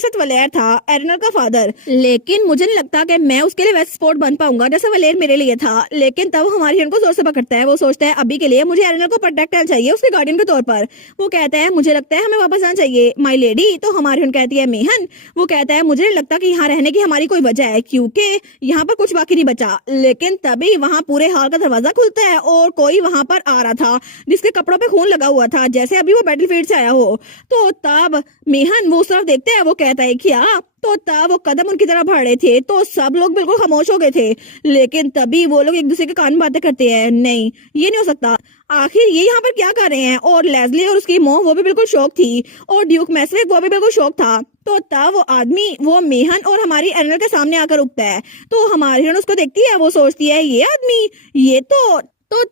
साथ वलेर था एरनल का फादर, लेकिन मुझे नहीं लगता कि मैं उसके लिए वैसे सपोर्ट बन पाऊंगा जैसे वलेर मेरे लिए था। लेकिन तब हमारी हीरोइन को जोर से पकड़ता है, वो सोचता है अभी के लिए मुझे एरनल को प्रोटेक्ट करना चाहिए उसके गार्डियन के तौर पर। वो कहता है मुझे लगता है हमें वापस आना चाहिए माई लेडी। तो हमारी हीरोइन कहती है मेहन, वो कहता है मुझे नहीं लगता कि यहाँ रहने की हमारी कोई वजह है, क्योंकि यहाँ पर कुछ बाकी नहीं बचा। लेकिन तभी वहां पूरे हॉल का दरवाजा खुलता है और कोई वहां पर आ रहा था जिसके कपड़ों पे खून लगा हुआ था, जैसे अभी वो बैटलफील्ड से आया हो। तो तब मेहन वो उस तरफ देखते हैं, वो कहता है क्या तो तब वो कदम उनकी तरफ बढ़ रहे थे तो सब लोग बिल्कुल खामोश हो गए थे। लेकिन तभी वो लोग एक दूसरे के कान में बातें करते हैं, नहीं ये नहीं हो सकता, आखिर ये यहाँ पर क्या कर रहे हैं। और लेस्ली और उसकी मोह वो भी बिल्कुल शौक थी और ड्यूक मैसविक वो भी बिल्कुल शौक था। तो तब वो आदमी वो मेहन और हमारी एरनल के सामने आकर रुकता है। तो हमारी हिरन उसको देखती है, वो सोचती है ये आदमी ये तो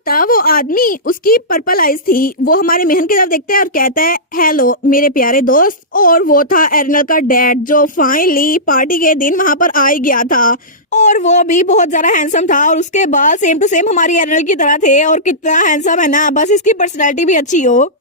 तब वो आदमी उसकी पर्पल आइज थी, वो हमारे मेहन की तरफ देखता है और कहता है हेलो मेरे प्यारे दोस्त। और वो था एरनल का डैड जो फाइनली पार्टी के दिन वहां पर आ ही गया था और वो भी बहुत ज्यादा हैंडसम था और उसके बाद सेम टू सेम हमारी एरनल की तरह थे। और कितना हैंडसम है ना, बस इसकी पर्सनैलिटी भी अच्छी हो।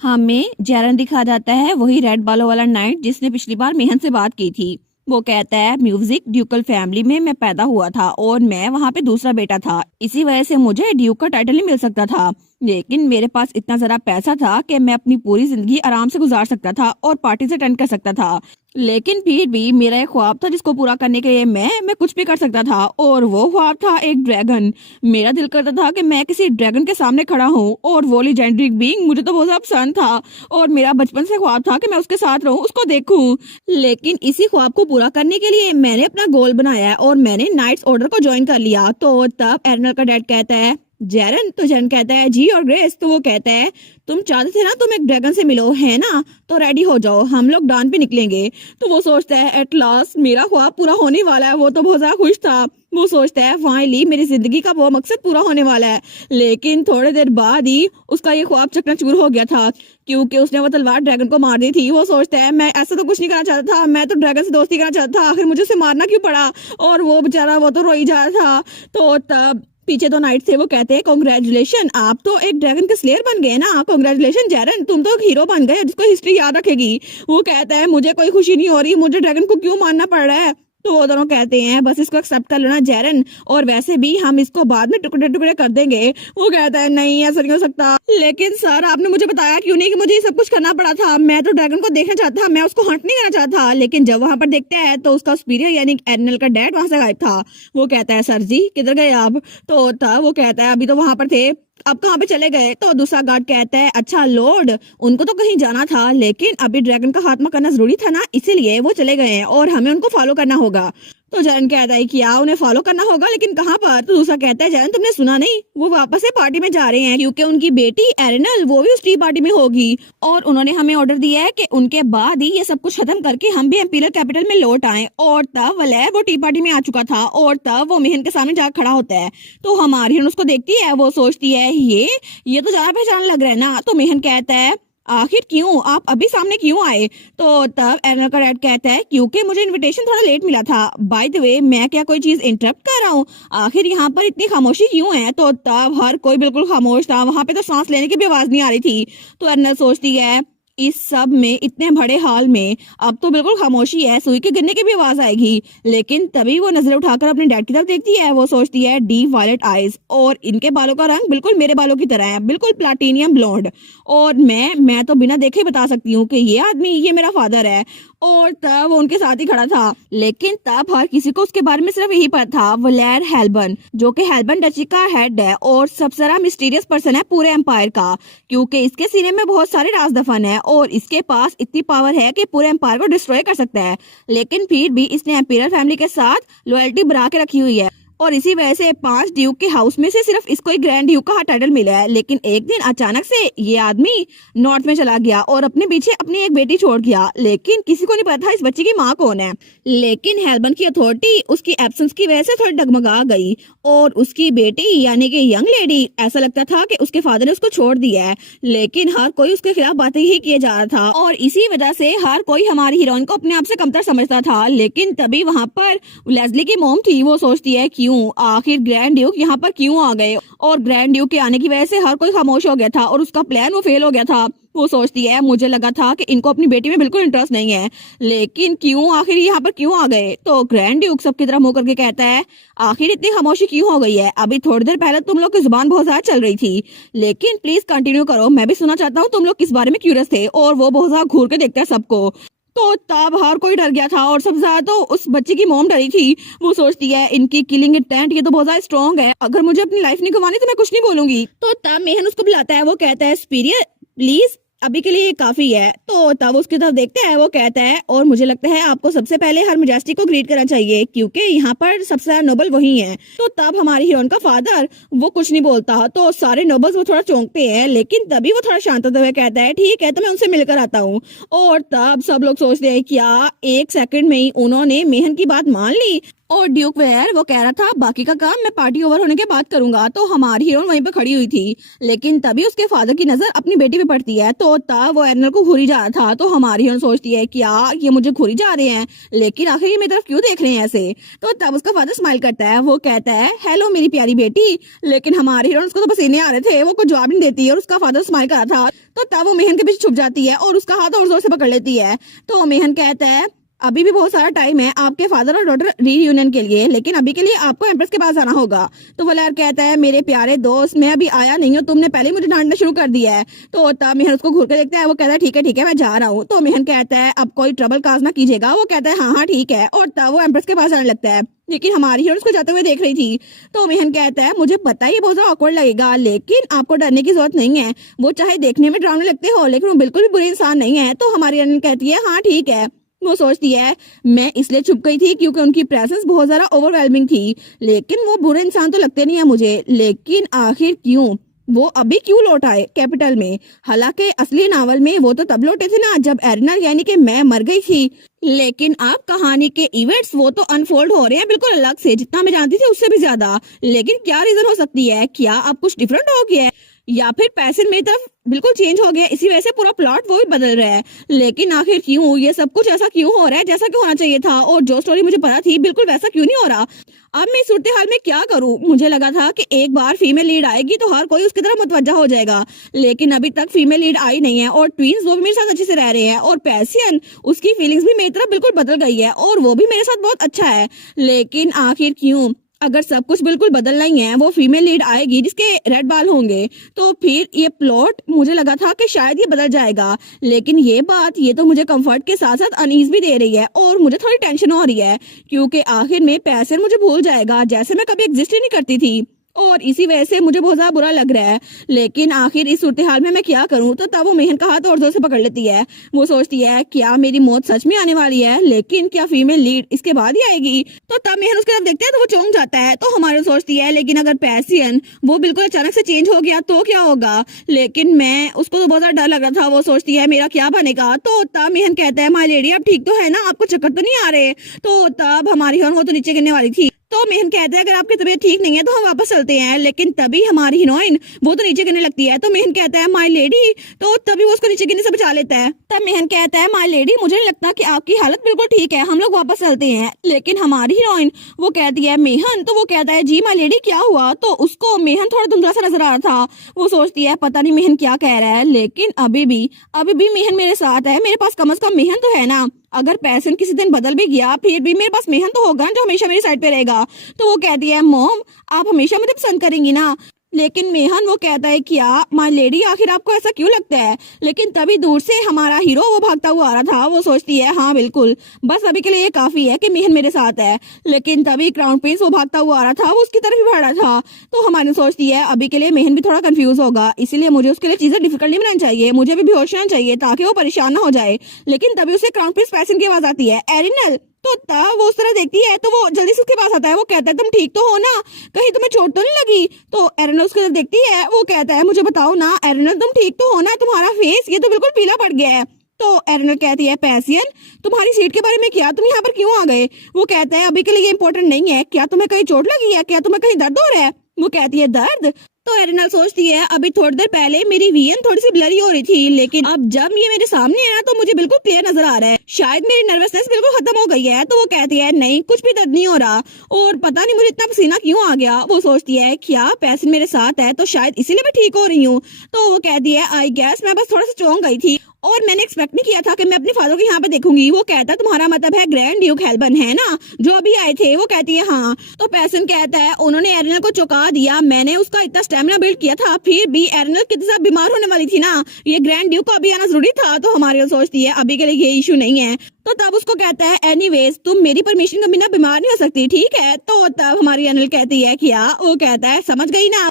हमें जेरन दिखा जाता है, वही रेड बालों वाला नाइट जिसने पिछली बार मेहन से बात की थी। वो कहता है म्यूजिक ड्यूकल फैमिली में मैं पैदा हुआ था और मैं वहाँ पे दूसरा बेटा था, इसी वजह से मुझे ड्यूक का टाइटल नहीं मिल सकता था। लेकिन मेरे पास इतना ज्यादा पैसा था कि मैं अपनी पूरी जिंदगी आराम से गुजार सकता था और पार्टी से अटेंड कर सकता था। लेकिन फिर भी मेरा एक ख्वाब था जिसको पूरा करने के लिए मैं कुछ भी कर सकता था और वो ख्वाब था एक ड्रैगन। मेरा दिल करता था कि मैं किसी ड्रैगन के सामने खड़ा हूँ और वो लीजेंडरी बीइंग मुझे तो बहुत ज्यादा पसंद था और मेरा बचपन से ख्वाब था कि मैं उसके साथ रहूं, उसको देखूं। लेकिन इसी ख्वाब को पूरा करने के लिए मैंने अपना गोल बनाया और मैंने नाइट्स ऑर्डर को ज्वाइन कर लिया। तो तब एरनल का डैड कहता है जेरन, तो जेरन कहता है जी और ग्रेस। तो वो कहता है तुम चाहते थे ना तुम एक ड्रैगन से मिलो है ना, तो रेडी हो जाओ हम लोग डान पे निकलेंगे। तो वो सोचता है एट लास्ट मेरा ख्वाब पूरा होने वाला है, वो तो बहुत ज्यादा खुश था। वो सोचता है फाइनली मेरी जिंदगी का वो मकसद पूरा होने वाला है। लेकिन थोड़ी देर बाद ही उसका ये ख्वाब चकनाचूर हो गया था क्योंकि उसने वो तलवार ड्रैगन को मार दी थी। वो सोचता है मैं ऐसा तो कुछ नहीं करना चाहता था, मैं तो ड्रैगन से दोस्ती करना चाहता था, आखिर मुझे उसे मारना क्यों पड़ा। और वो बेचारा वो तो रोई जा रहा था। तो तब पीछे दो नाइट थे, वो कहते हैं कॉन्ग्रेचुलेशन आप तो एक ड्रैगन के स्लेयर बन गए ना, कॉन्ग्रेचुलेशन जेरन तुम तो एक हीरो बन गए जिसको हिस्ट्री याद रखेगी। वो कहता है मुझे कोई खुशी नहीं हो रही, मुझे ड्रैगन को क्यों मारना पड़ रहा है। तो वो दोनों कहते हैं बस इसको एक्सेप्ट कर लेना जेरन, और वैसे भी हम इसको बाद में टुकड़े टुकड़े कर देंगे। वो कहता है नहीं ऐसा नहीं हो सकता। लेकिन सर आपने मुझे बताया क्यों नहीं कि मुझे ये सब कुछ करना पड़ा था, मैं तो ड्रैगन को देखना चाहता था, मैं उसको हंट नहीं करना चाहता था। लेकिन जब वहां पर देखते हैं तो उसका सुपीरियर यानी एरनल का डैड वहां से गायब था। वो कहता है सर जी किधर गए आप। तो था वो कहता है अभी तो वहां पर थे, अब कहाँ पे चले गए। तो दूसरा गार्ड कहता है अच्छा लॉर्ड उनको तो कहीं जाना था लेकिन अभी ड्रैगन का खात्मा करना जरूरी था ना, इसीलिए वो चले गए हैं और हमें उनको फॉलो करना होगा। तो जरन कहता है कि उन्हें फॉलो करना होगा लेकिन कहाँ पर। तो दूसरा कहता है जरन तुमने सुना नहीं, वो वापस से पार्टी में जा रहे हैं क्योंकि उनकी बेटी एरिनल वो भी उस टी पार्टी में होगी और उन्होंने हमें ऑर्डर दिया है कि उनके बाद ही ये सब कुछ खत्म करके हम भी एम्पीरियल कैपिटल में लौट आए। और तब वलैर वो टी पार्टी में आ चुका था और तब वो मेहन के सामने जाकर खड़ा होता है। तो हमारी हिरन उसको देखती है, वो सोचती है ये तो ज्यादा पहचान लग रहा है ना। तो मेहन कहता है आखिर क्यों आप अभी सामने क्यों आए। तो तब एरनल का डैड कहता है क्योंकि मुझे इनविटेशन थोड़ा लेट मिला था। बाय द वे मैं क्या कोई चीज इंटरप्ट कर रहा हूँ, आखिर यहाँ पर इतनी खामोशी क्यों है। तो तब हर कोई बिल्कुल खामोश था, वहां पे तो सांस लेने की भी आवाज नहीं आ रही थी। तो एरनल सोचती है इस सब में इतने बड़े हॉल में अब तो बिल्कुल खामोशी है, सुई के गिरने की भी आवाज आएगी। लेकिन तभी वो नजर उठाकर अपने डैड की तरफ देखती है, वो सोचती है डीप वायलेट आईज और इनके बालों का रंग बिल्कुल मेरे बालों की तरह है, बिल्कुल प्लाटिनियम ब्लॉन्ड। और मैं तो बिना देखे बता सकती हूँ कि ये आदमी ये मेरा फादर है। और तब वो उनके साथ ही खड़ा था। लेकिन तब हर किसी को उसके बारे में सिर्फ यही पता था, वलैर हेल्बन जो कि हेल्बन डची का हेड है और सबसे ज्यादा मिस्टीरियस पर्सन है पूरे एम्पायर का, क्योंकि इसके सीने में बहुत सारे राज दफन है और इसके पास इतनी पावर है कि पूरे एम्पायर को डिस्ट्रॉय कर सकता है। लेकिन फिर भी इसने एम्पायर फैमिली के साथ लॉयल्टी बना के रखी हुई है और इसी वजह से 5 ड्यूक के हाउस में से सिर्फ इसको एक ग्रैंड ड्यूक का टाइटल मिला है। लेकिन एक दिन अचानक से ये आदमी नॉर्थ में चला गया और अपने पीछे अपनी एक बेटी छोड़ गया। लेकिन किसी को नहीं पता था इस बच्चे की माँ कौन है। लेकिन हेल्बन की अथॉरिटी उसकी एब्सेंस की वजह से थोड़ी डगमगा गई और उसकी बेटी यानी कि यंग लेडी ऐसा लगता था कि उसके फादर ने उसको छोड़ दिया है। लेकिन हर कोई उसके खिलाफ बातें ही किए जा रहा था और इसी वजह से हर कोई हमारी हीरोइन को अपने आप से कमतर समझता था। लेकिन तभी वहाँ पर लेस्ली की मॉम थी, वो सोचती है क्यों आखिर ग्रैंड ड्यूक यहाँ पर क्यों आ गए। और ग्रैंड ड्यूक के आने की वजह से हर कोई खामोश हो गया था और उसका प्लान वो फेल हो गया था। वो सोचती है मुझे लगा था कि इनको अपनी बेटी में बिल्कुल इंटरेस्ट नहीं है, लेकिन क्यों आखिर यहाँ पर क्यों आ गए। तो ग्रैंड ड्यूक सबकी तरफ मुंह करके कहता है आखिर इतनी खामोशी क्यों हो गई है, अभी थोड़ी देर पहले तुम लोग की जुबान बहुत ज्यादा चल रही थी, लेकिन प्लीज कंटिन्यू करो, मैं भी सुनना चाहता हूँ तुम लोग किस बारे में क्यूरियस थे। और वो बहुत ज्यादा घूर के देखता है सबको। तो तब हर कोई डर गया था और सबसे ज्यादा तो उस बच्चे की मॉम डरी थी। वो सोचती है इनकी किलिंग इंटेंट ये तो बहुत ज्यादा स्ट्रॉन्ग है, अगर मुझे अपनी लाइफ नहीं गंवानी तो मैं कुछ नहीं बोलूंगी। तो तब मेहन उसको बुलाता है, वो कहता है सुपीरियर प्लीज अभी के लिए ये काफी है। तो तब उसकी तरफ देखता है, वो कहता है और मुझे लगता है आपको सबसे पहले हर मेजेस्टिक को ग्रीट करना चाहिए क्योंकि यहाँ पर सबसे ज्यादा नोबल वही है। तो तब हमारी हीरोइन का फादर वो कुछ नहीं बोलता, तो सारे नोबल्स वो थोड़ा चौंकते हैं, लेकिन तभी वो थोड़ा शांत होते हुए कहता है ठीक है तो मैं उनसे मिलकर आता हूँ। और तब सब लोग सोचते हैं क्या एक सेकंड में ही उन्होंने मेहन की बात मान ली। और ड्यूक वेयर वो कह रहा था बाकी का काम मैं पार्टी ओवर होने के बाद करूंगा, तो हमारी हीरोइन वहीं पे खड़ी हुई थी, लेकिन तभी उसके फादर की नजर अपनी बेटी पे पड़ती है। तो तब वो एरनल को घूरी जा रहा था, तो हमारी हीरोइन सोचती है क्या ये मुझे घूरी जा रहे हैं, लेकिन आखिर ये मेरी तरफ क्यों देख रहे हैं ऐसे। तो तब उसका फादर स्माइल करता है, वो कहता है हेलो मेरी प्यारी बेटी, लेकिन हमारी हीरोइन उसको तो पसीने आ रहे थे, वो कुछ जवाब नहीं देती और उसका फादर स्माइल कर रहा था। तो तब वो मेहन के पीछे छुप जाती है और उसका हाथ और जोर से पकड़ लेती है। तो मेहन कहता है अभी भी बहुत सारा टाइम है आपके फादर और डॉटर रीयूनियन के लिए, लेकिन अभी के लिए आपको एम्प्रेस के पास आना होगा। तो वलार कहता है मेरे प्यारे दोस्त मैं अभी आया नहीं हूँ, तुमने पहले मुझे डांटना शुरू कर दिया है। तो तब मेहन उसको घूर के देखता है, वो कहता है ठीक है मैं जा रहा हूँ। तो मेहन कहता है अब कोई ट्रबल काज ना कीजिएगा, वो कहता है हाँ ठीक है। और तब वो एम्प्रेस के पास आने लगता है, लेकिन हमारी हीरोइन उसको जाते हुए देख रही थी। तो मेहन कहता है मुझे पता है ये बहुत ज्यादा ऑकवर्ड लगेगा, लेकिन आपको डरने की जरूरत नहीं है, वो चाहे देखने में डरावने लगते हो लेकिन वो बिल्कुल भी बुरे इंसान नहीं है। तो हमारी हीरोइन कहती है हाँ ठीक है। वो सोचती है मैं इसलिए चुप गई थी क्योंकि उनकी प्रेजेंस बहुत ज्यादा ओवरवेलमिंग थी, लेकिन वो बुरे इंसान तो लगते नहीं है मुझे, लेकिन आखिर क्यों वो अभी क्यों लौट आए कैपिटल में। हालांकि असली नावल में वो तो तब लौटे थे ना जब एरनल यानी कि मैं मर गई थी, लेकिन अब कहानी के इवेंट्स वो तो अनफोल्ड हो रहे हैं बिल्कुल अलग से, जितना मैं जानती थी उससे भी ज्यादा। लेकिन क्या रीजन हो सकती है, क्या अब कुछ डिफरेंट हो गया है या फिर पैसे मेरी तरफ बिल्कुल चेंज हो गया, इसी वजह से पूरा प्लॉट वो भी बदल रहा है। लेकिन आखिर क्यों ये सब कुछ ऐसा क्यों हो रहा है जैसा कि होना चाहिए था, और जो स्टोरी मुझे पता थी बिल्कुल वैसा क्यों नहीं हो रहा। अब मैं इस सूरत हाल में क्या करूं। मुझे लगा था कि एक बार फीमेल लीड आएगी तो हर कोई उसकी तरफ मुतवज्जा हो जाएगा, लेकिन अभी तक फीमेल लीड आई नहीं है और ट्विंस वो भी मेरे साथ अच्छे से रह रहे हैं, और पैसियन उसकी फीलिंग्स भी मेरी तरफ बिल्कुल बदल गई है और वो भी मेरे साथ बहुत अच्छा है। लेकिन आखिर क्यों अगर सब कुछ बिल्कुल बदलना ही है, वो फीमेल लीड आएगी जिसके रेड बाल होंगे, तो फिर ये प्लॉट मुझे लगा था कि शायद ये बदल जाएगा, लेकिन ये बात ये तो मुझे कंफर्ट के साथ साथ अनईज भी दे रही है और मुझे थोड़ी टेंशन हो रही है क्योंकि आखिर में पैसे मुझे भूल जाएगा जैसे मैं कभी एग्जिस्ट ही नहीं करती थी, और इसी वजह से मुझे बहुत ज्यादा बुरा लग रहा है। लेकिन आखिर इस सूरत हाल में मैं क्या करूं। तो तब वो मेहन का हाथ और जोर से पकड़ लेती है, वो सोचती है क्या मेरी मौत सच में आने वाली है, लेकिन क्या फीमेल लीड इसके बाद ही आएगी। तो तब मेहन उसके तरफ देखते हैं तो वो चौंक जाता है। तो हमारे सोचती है लेकिन अगर पैसियन वो बिल्कुल अचानक से चेंज हो गया तो क्या होगा, लेकिन मैं उसको तो बहुत ज्यादा डर लग रहा था। वो सोचती है मेरा क्या बनेगा। तो तब मेहन कहता है माय लेडी आप ठीक तो है ना, आपको चक्कर तो नहीं आ रहे। तो तब हमारी हीरोइन वो तो नीचे गिरने वाली थी, तो मेहन कहता है अगर आपकी तबीयत ठीक नहीं है तो हम वापस चलते हैं, लेकिन तभी हमारी हीरोइन वो तो नीचे गिरने लगती है। तो मेहन कहता है माय लेडी, तो तभी वो उसको नीचे गिरने से बचा लेता है। तब मेहन कहता है माय लेडी मुझे नहीं लगता कि आपकी हालत बिल्कुल ठीक है, हम लोग वापस चलते हैं। लेकिन हमारी हीरोइन वो कहती है मेहन, तो वो कहता है जी माय लेडी क्या हुआ। तो उसको मेहन थोड़ा धुंधला सा नजर आ रहा था, वो सोचती है पता नहीं मेहन क्या कह रहा है, लेकिन अभी भी मेहन मेरे साथ है, मेरे पास कम से कम मेहन तो है ना। अगर पैसन किसी दिन बदल भी गया फिर भी मेरे पास मेहन तो होगा जो हमेशा मेरी साइड पे रहेगा। तो वो कहती है मॉम आप हमेशा मुझे पसंद करेंगी ना। लेकिन मेहन वो कहता है क्या माय लेडी आखिर आपको ऐसा क्यों लगता है। लेकिन तभी दूर से हमारा हीरो वो भागता हुआ आ रहा था, वो सोचती है हाँ बिल्कुल बस अभी के लिए ये काफी है कि मेहन मेरे साथ है। लेकिन तभी क्राउन प्रिंस वो भागता हुआ आ रहा था, वो उसकी तरफ ही बढ़ रहा था। तो हमारी सोचती है अभी के लिए मेहन भी थोड़ा कंफ्यूज होगा, इसीलिए मुझे उसके लिए चीजें डिफिकल्ट नहीं बनानी चाहिए, मुझे भी बेहोश रहना चाहिए ताकि वो परेशान ना हो जाए। लेकिन तभी उसे क्राउन प्रिंस पैसन की आवाज आती है एरिनल। तो तब वो उस तरह देखती है तो वो जल्दी से उसके पास आता है, वो कहता है तुम ठीक तो हो ना, कहीं तुम्हें चोट तो नहीं लगी। तो एरिनल उसकी तरफ देखती है, वो कहता है मुझे बताओ ना एरिनल तुम ठीक तो हो ना, तुम्हारा फेस ये तो बिल्कुल पीला पड़ गया है। तो एरिनल कहती है पैसियन तुम्हारी सीट के बारे में क्या, तुम यहाँ पर क्यों आ गए। वो कहता है अभी के लिए इम्पोर्टेंट नहीं है, क्या तुम्हें कहीं चोट लगी है, क्या तुम्हें कहीं दर्द हो रहा है। वो कहती है दर्द। तो एरिनल सोचती है अभी थोड़ी देर पहले मेरी विजन थोड़ी सी ब्लरी हो रही थी, लेकिन अब जब ये मेरे सामने आया तो मुझे बिल्कुल क्लियर नजर आ रहा है, शायद मेरी नर्वसनेस बिल्कुल खत्म हो गई है। तो वो कहती है नहीं कुछ भी दर्द नहीं हो रहा, और पता नहीं मुझे इतना पसीना क्यों आ गया। वो सोचती है क्या पैसन मेरे साथ है तो शायद इसीलिए मैं ठीक हो रही हूँ। तो वो कहती है आई गैस मैं बस थोड़ा सा चौंक गई थी और मैंने एक्सपेक्ट नहीं किया था कि मैं अपने फादर को यहाँ पे देखूंगी। वो कहता है तुम्हारा मतलब है ग्रैंड ड्यूक हेल्बन है ना जो अभी आए थे। वो कहती है हाँ। तो पैसन कहता है उन्होंने एरिनल को चौंका दिया, मैंने उसका इतना स्टेमिना बिल्ड किया था, फिर भी एरिनल कितनी ज्यादा बीमार होने वाली थी ना, ये ग्रैंड ड्यूक को अभी आना जरूरी था। तो हमारी सोचती है अभी के लिए ये इशू नहीं है। तो तब उसको कहता है एनीवेज तुम मेरी परमिशन के बिना बीमार नहीं हो सकती ठीक है। तो तब हमारी एरिनल कहती है क्या। वो कहता है समझ गई ना।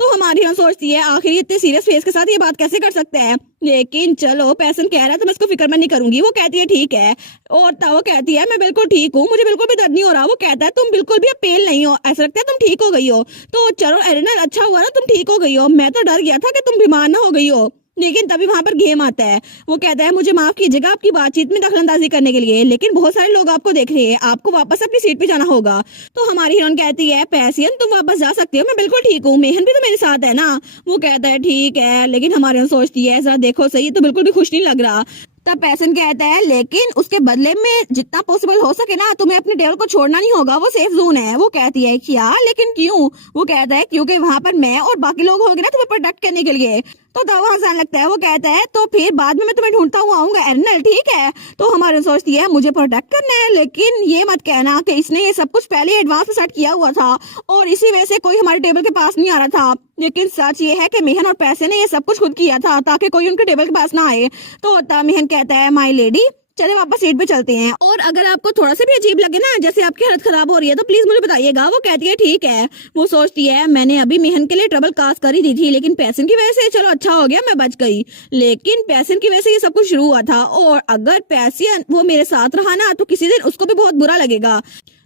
तो हमारी हीरोइन सोचती है आखिर ये इतने सीरियस फेस के साथ ये बात कैसे कर सकता है, लेकिन चलो पैसन कह रहा है तो मैं इसको फिक्र नहीं करूंगी। वो कहती है ठीक है, और वो कहती है मैं बिल्कुल ठीक हूँ, मुझे बिल्कुल भी दर्द नहीं हो रहा। वो कहता है तुम बिल्कुल भी अब पेल नहीं हो, ऐसा लगता है तुम ठीक हो गई हो। तो चलो एरिनल अच्छा हुआ ना तुम ठीक हो गई हो, मैं तो डर गया था कि तुम बीमार ना हो गई हो। लेकिन तभी वहां पर गेम आता है। वो कहता है मुझे माफ कीजिएगा आपकी बातचीत में दखलंदाजी करने के लिए, लेकिन बहुत सारे लोग आपको देख रहे हैं, आपको वापस अपनी सीट पे जाना होगा। तो हमारी हीरोइन कहती है पैसियन तुम वापस जा सकती हो, मैं बिल्कुल ठीक हूँ, मेहन भी तो मेरे साथ है ना। वो कहता है ठीक है, लेकिन हमारी हीरोइन सोचती है जरा देखो सही, तो बिल्कुल भी खुश नहीं लग रहा। तब पैसन कहता है लेकिन उसके बदले में जितना पॉसिबल हो सके ना तुम्हें अपने टेबल को छोड़ना नहीं होगा, वो सेफ जोन है। वो कहती है क्या, लेकिन क्यों? वो कहता है क्योंकि वहां पर मैं और बाकी लोग होंगे ना तुम्हें प्रोटेक्ट करने के लिए। तो तब हंसने लगता है। वो कहता है तो फिर बाद में मैं तुम्हें ढूंढता हुआ आऊंगा एरिनल, ठीक है। तो हमारी सोचती है मुझे प्रोटेक्ट करना है, लेकिन ये मत कहना कि इसने ये सब कुछ पहले एडवांस में सेट किया हुआ था और इसी वजह से कोई हमारे टेबल के पास नहीं आ रहा था। लेकिन सच ये है कि मेहन और पैसे ने ये सब कुछ खुद किया था ताकि कोई उनके टेबल के पास ना आए। तो तब मेहन कहता है माय लेडी चले वापस सीट पे चलते हैं, और अगर आपको थोड़ा सा भी अजीब लगे ना जैसे आपकी हालत खराब हो रही है तो प्लीज मुझे बताइएगा। वो कहती है ठीक है। वो सोचती है मैंने अभी मेहन के लिए ट्रबल कास्ट कर ही दी थी, लेकिन पैसन की वजह से चलो अच्छा हो गया मैं बच गई, लेकिन पैसन की वजह से ये सब कुछ शुरू हुआ था, और अगर पैसन वो मेरे साथ रहा ना तो किसी दिन उसको भी बहुत बुरा लगेगा।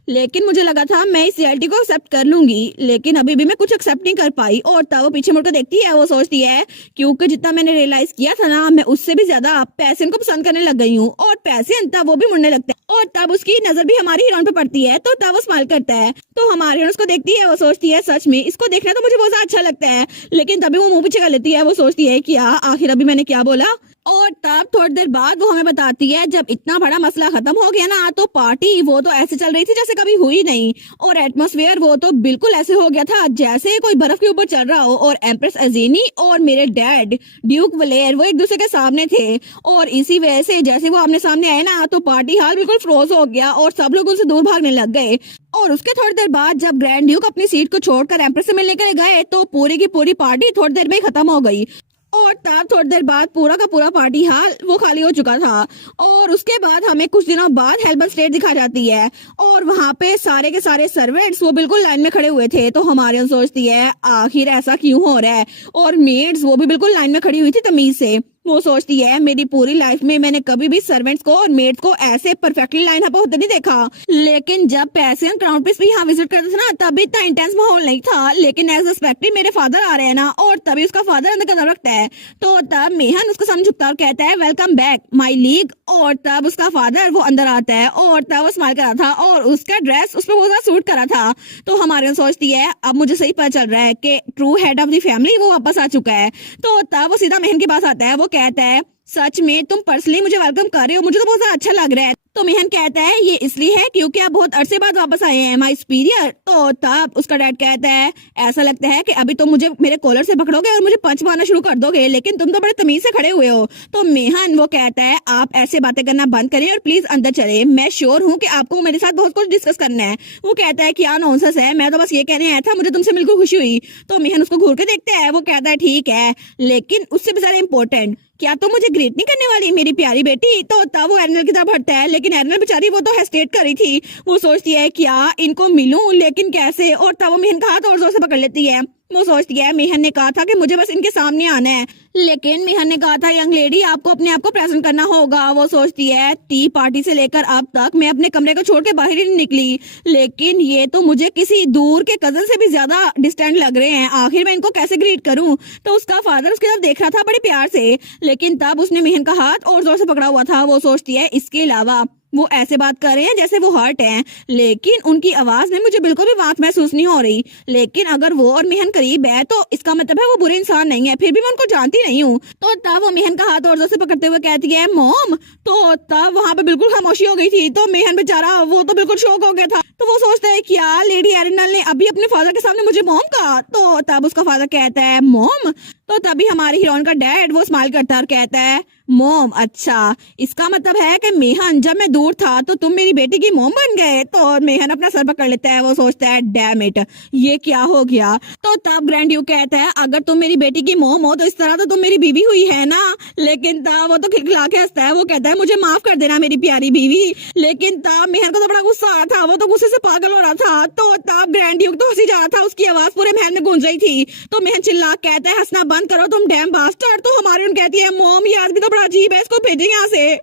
लेकिन मुझे लगा था मैं इस रियलिटी को एक्सेप्ट कर लूंगी, लेकिन अभी भी मैं कुछ एक्सेप्ट नहीं कर पाई। और तब वो पीछे मुड़कर देखती है। वो सोचती है क्योंकि जितना मैंने रियलाइज किया था ना मैं उससे भी ज्यादा पैसन को पसंद करने लग गई हूँ, और पैसन तब वो भी मुड़ने लगता है, और तब उसकी नजर भी हमारी हीरोइन पे पड़ती है। तो तब वो स्माइल करता है। तो हमारी हीरोइन उसको देखती है। वो सोचती है सच में इसको देखना तो मुझे बहुत ज्यादा अच्छा लगता है, लेकिन तभी वो मुंह पीछे कर लेती है। वो सोचती है क्या आखिर अभी मैंने क्या बोला। और तब थोड़ी देर बाद वो हमें बताती है जब इतना बड़ा मसला खत्म हो गया ना तो पार्टी वो तो ऐसे चल रही थी जैसे कभी हुई नहीं, और एटमॉस्फेयर वो तो बिल्कुल ऐसे हो गया था जैसे कोई बर्फ के ऊपर चल रहा हो, और एम्प्रेस अजीनी और मेरे डैड ड्यूक वलेर वो एक दूसरे के सामने थे, और इसी वजह से जैसे वो आमने सामने आए ना तो पार्टी हाल बिल्कुल फ्रोज हो गया और सब लोग उनसे दूर भागने लग गए। और उसके थोड़ी देर बाद जब ग्रैंड ड्यूक अपनी सीट को छोड़कर एम्प्रेस से मिलने के लिए गए तो पूरी की पूरी पार्टी थोड़ी देर में ही खत्म हो गई, और तब थोड़ी देर बाद पूरा का पूरा पार्टी हॉल वो खाली हो चुका था। और उसके बाद हमें कुछ दिनों बाद हेल्पर स्टेट दिखा जाती है, और वहां पे सारे के सारे सर्वेंट्स वो बिल्कुल लाइन में खड़े हुए थे। तो हमारे सोचती है आखिर ऐसा क्यों हो रहा है, और मेड्स वो भी बिल्कुल लाइन में खड़ी हुई थी तमीज से। वो सोचती है मेरी पूरी लाइफ में मैंने कभी भी सर्वेंट्स को और मेड्स को ऐसे परफेक्टली लाइन अप होते नहीं देखा, लेकिन जब पैसे क्राउन प्रिंस भी यहाँ विजिट करते थे ना तभी इतना इंटेंस माहौल नहीं था। लेकिन एज एक्सपेक्टेड मेरे फादर आ रहे हैं ना, और तभी उसका फादर अंदर कदम रखता है। तो तब मेहन उसके सामने झुकता है और कहता है वेलकम बैक माई लीग, और तब उसका फादर वो अंदर आता है, और तब वो स्माइल करा था और उसका ड्रेस उसमें बहुत ज्यादा सूट करा था। तो हमारे सोचती है अब मुझे सही पता चल रहा है कि true head of the family वो वापस आ चुका है। तो तब वो सीधा मेहन के पास आता है। वो कहता है सच में तुम पर्सनली मुझे वेलकम कर रहे हो, मुझे तो बहुत ज्यादा अच्छा लग रहा है। तो मेहन कहता है ये इसलिए है क्योंकि आप बहुत अरसे बाद वापस आए हैं माय सुपीरियर। तो तब उसका डैड कहता है ऐसा लगता है कि अभी तुम मुझे मेरे कॉलर से पकड़ोगे और मुझे पंच मारना शुरू कर दोगे, लेकिन तुम तो बड़े तमीज से खड़े हुए हो। तो मेहन वो कहता है आप ऐसे बातें करना बंद करें और प्लीज अंदर चले, मैं श्योर हूँ कि आपको मेरे साथ बहुत कुछ डिस्कस करना है। वो कहता है क्या नॉनसेंस है, मैं तो बस ये कहने आया था, मुझे तुमसे मिलकर खुशी हुई। तो मेहन उसको घूर के देखता है। वो कहता है ठीक है, लेकिन उससे भी ज्यादा इम्पोर्टेंट क्या तुम मुझे ग्रीट नहीं करने वाली मेरी प्यारी बेटी। तो तब वो एरिनल की तरफ हटता है, लेकिन एरिनल बेचारी वो तो हेस्टेट कर रही थी। वो सोचती है क्या इनको मिलूं लेकिन कैसे, और तब वो मेहन का हाथ और जोर से पकड़ लेती है। वो सोचती है मेहन ने कहा था कि मुझे बस इनके सामने आना है, लेकिन मेहन ने कहा था यंग लेडी आपको अपने आप को प्रेजेंट करना होगा। वो सोचती है टी पार्टी से लेकर अब तक मैं अपने कमरे को छोड़ के बाहर ही नहीं निकली, लेकिन ये तो मुझे किसी दूर के कजन से भी ज्यादा डिस्टेंट लग रहे हैं, आखिर मैं इनको कैसे ग्रीट करूं। तो उसका फादर उसकी तरफ देख रहा था बड़े प्यार से, लेकिन तब उसने मेहन का हाथ और जोर से पकड़ा हुआ था। वो सोचती है इसके अलावा वो ऐसे बात कर रहे हैं जैसे वो हर्ट हैं, लेकिन उनकी आवाज में मुझे बिल्कुल भी बात महसूस नहीं हो रही। लेकिन अगर वो और मेहन करीब है तो इसका मतलब है वो बुरे इंसान नहीं है, फिर भी मैं उनको जानती नहीं हूँ। तो तब वो मेहन का हाथ और जोर से पकड़ते हुए कहती है मॉम। तो तब वहां पे बिल्कुल खामोशी हो गई थी। तो मेहन बेचारा वो तो बिल्कुल शॉक हो गया था। तो वो सोचता है क्या लेडी एरिनल ने अभी अपने फादर के सामने मुझे मॉम कहा। तो तब उसका फादर कहता है मॉम। तो तभी हमारी हीरोइन का डैड वो स्माइल करता है और कहता है मोम, अच्छा इसका मतलब है कि मेहन जब मैं दूर था तो तुम मेरी बेटी की मोम बन गए। तो मेहन अपना सर पकड़ लेता है, वो सोचता है डैम इट, ये क्या हो गया। तो तब ग्रैंड ड्यूक कहता है अगर तुम मेरी बेटी की मोम हो तो इस तरह तो तुम मेरी बीवी हुई है ना। लेकिन तब वो तो खिलखिला के हंसता है, वो कहता है मुझे माफ कर देना मेरी प्यारी बीवी। लेकिन तब मेहन को तो बड़ा गुस्सा आ रहा था, वो तो गुस्से से पागल हो रहा था। तो तब ग्रैंड ड्यूक तो हंसी जा रहा था, उसकी आवाज पूरे महल में गूंज रही थी। तो मेहन चिल्ला कहता है हंसना बंद करो तुम डैम बास्टर्ड। तो हमारी उन कहती है मॉम ये आदमी तो बड़ा अजीब है, इसको भेजें यहाँ से।